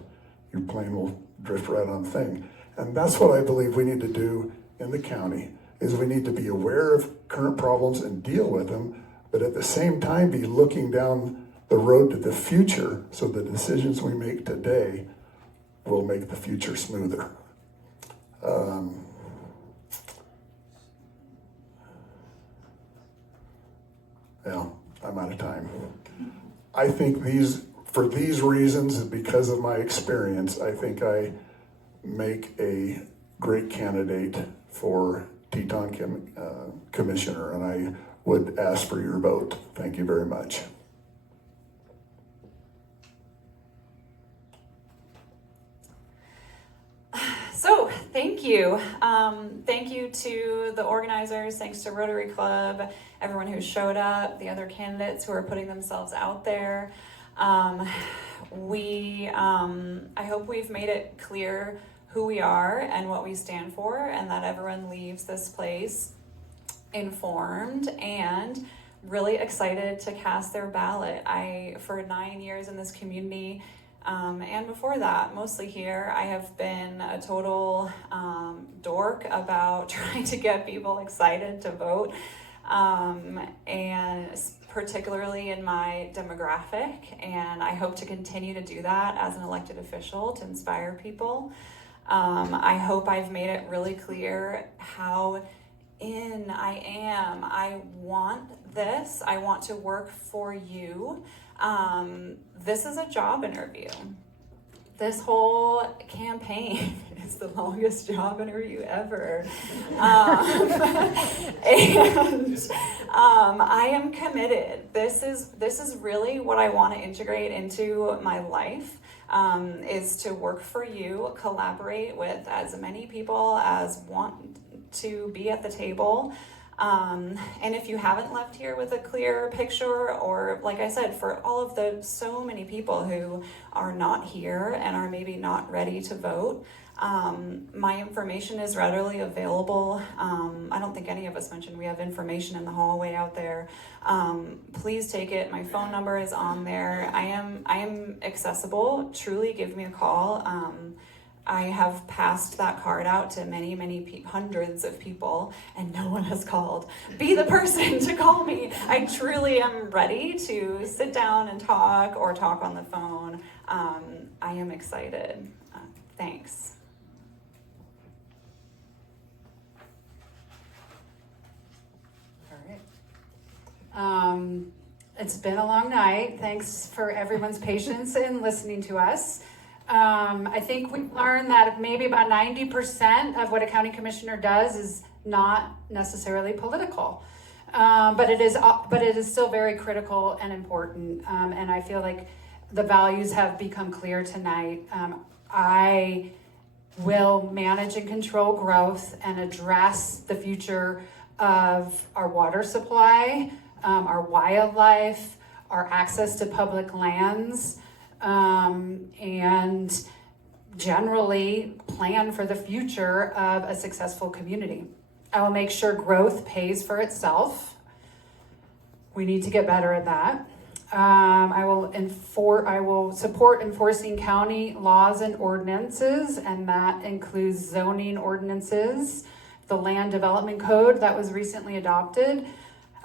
your plane will drift right on thing." And that's what I believe we need to do in the county, is we need to be aware of current problems and deal with them, but at the same time be looking down the road to the future so the decisions we make today will make the future smoother. Well, I'm out of time. I think for these reasons, because of my experience, I think I make a great candidate for Teton Commissioner, and I would ask for your vote. Thank you very much. So, thank you. Thank you to the organizers, thanks to Rotary Club, everyone who showed up, the other candidates who are putting themselves out there. I hope we've made it clear who we are and what we stand for, and that everyone leaves this place informed and really excited to cast their ballot. For 9 years in this community, and before that, mostly here, I have been a total dork about trying to get people excited to vote. and particularly in my demographic. And I hope to continue to do that as an elected official to inspire people. I hope I've made it really clear how in I am. I want this. I want to work for you. This is a job interview. This whole campaign is the longest job interview ever. I am committed. This is really what I want to integrate into my life, is to work for you, collaborate with as many people as want to be at the table. And if you haven't left here with a clear picture, or like I said, for all of the so many people who are not here and are maybe not ready to vote, my information is readily available. I don't think any of us mentioned we have information in the hallway out there. Please take it. My phone number is on there. I am accessible. Truly give me a call. I have passed that card out to many hundreds of people, and no one has called. Be the person to call me. I truly am ready to sit down and talk or talk on the phone. I am excited. Thanks. All right. It's been a long night. Thanks for everyone's patience in listening to us. I think we've learned that maybe about 90% of what a county commissioner does is not necessarily political, but it is still very critical and important. And I feel like the values have become clear tonight. I will manage and control growth and address the future of our water supply, our wildlife, our access to public lands. And generally plan for the future of a successful community. I will make sure growth pays for itself. We need to get better at that. I will support enforcing county laws and ordinances, and that includes zoning ordinances, the land development code that was recently adopted,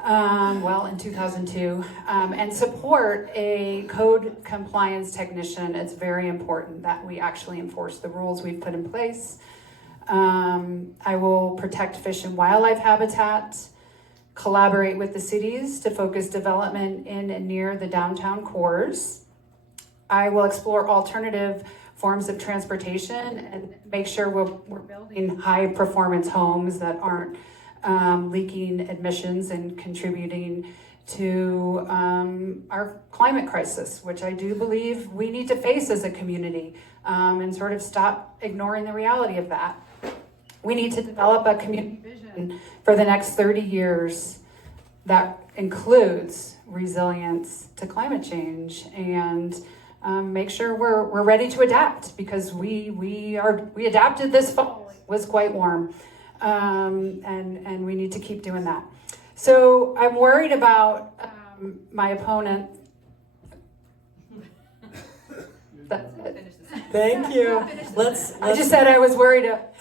in 2002, and support a code compliance technician. It's very important that we actually enforce the rules we've put in place. I will protect fish and wildlife habitat, collaborate with the cities to focus development in and near the downtown cores. I will explore alternative forms of transportation and make sure we're building high performance homes that aren't leaking emissions and contributing to our climate crisis, which I do believe we need to face as a community, and sort of stop ignoring the reality of that. We need to develop a community vision for the next 30 years that includes resilience to climate change, and make sure we're ready to adapt, because we adapted this fall. It was quite warm. And we need to keep doing that. So I'm worried about my opponent. That's it. Thank you. I just said I was worried about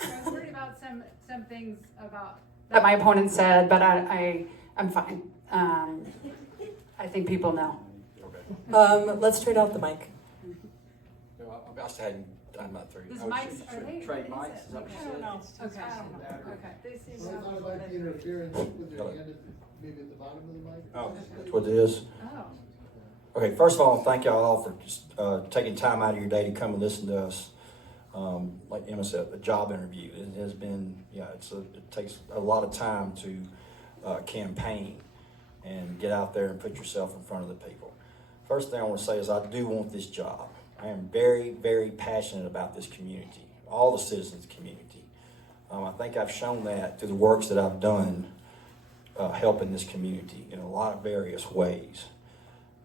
some things about that my opponent said, but I'm fine. I think people know. Let's trade out the mic. I still hadn't done my three. These mics, are they? Trade what mics, is is that what you I said? don't know. Okay. I don't know. Okay. They seem Well, it's not like the interference with your hand, maybe at the bottom of the mic? Oh, that's what it is. Oh. Okay, first of all, thank y'all all for just taking time out of your day to come and listen to us. Like Emma said, a job interview. It has been, it takes a lot of time to campaign and get out there and put yourself in front of the people. First thing I want to say is I do want this job. I am very, very passionate about this community, all the citizens community. I think I've shown that through the works that I've done helping this community in a lot of various ways.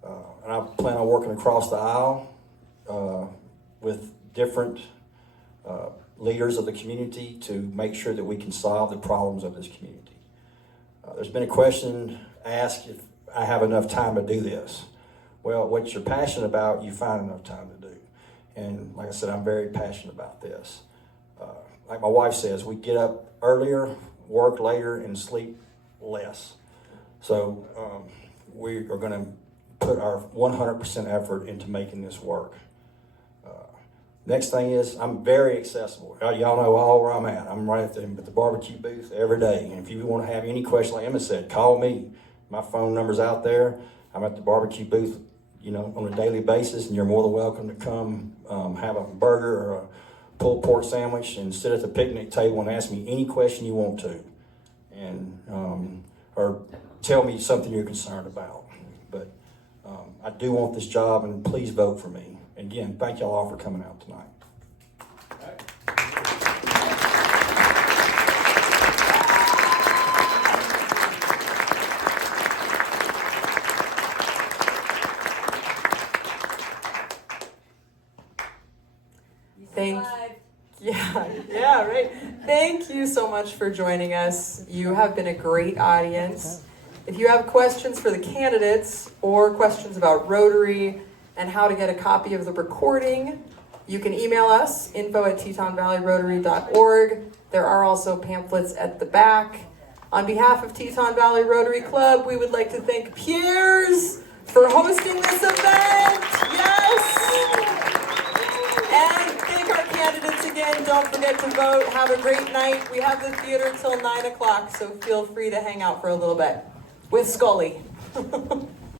And I plan on working across the aisle with different leaders of the community to make sure that we can solve the problems of this community. There's been a question asked if I have enough time to do this. Well, what you're passionate about, you find enough time to do. And like I said, I'm very passionate about this. Like my wife says, we get up earlier, work later, and sleep less. So we are going to put our 100% effort into making this work. Next thing is, I'm very accessible. Y'all know all where I'm at. I'm right at the barbecue booth every day. And if you want to have any question, like Emma said, call me. My phone number's out there. I'm at the barbecue booth, on a daily basis, and you're more than welcome to come have a burger or a pulled pork sandwich and sit at the picnic table and ask me any question you want to, and or tell me something you're concerned about. But I do want this job, and please vote for me. Again, thank y'all all for coming out tonight. Right. Thank you so much for joining us. You have been a great audience. If you have questions for the candidates or questions about Rotary and how to get a copy of the recording, you can email us, info@tetonvalleyrotary.org. There are also pamphlets at the back. On behalf of Teton Valley Rotary Club, we would like to thank Piers for hosting this event. Yes! And thank our candidates again. Don't forget to vote. Have a great night. We have the theater till 9 o'clock, so feel free to hang out for a little bit with Scully.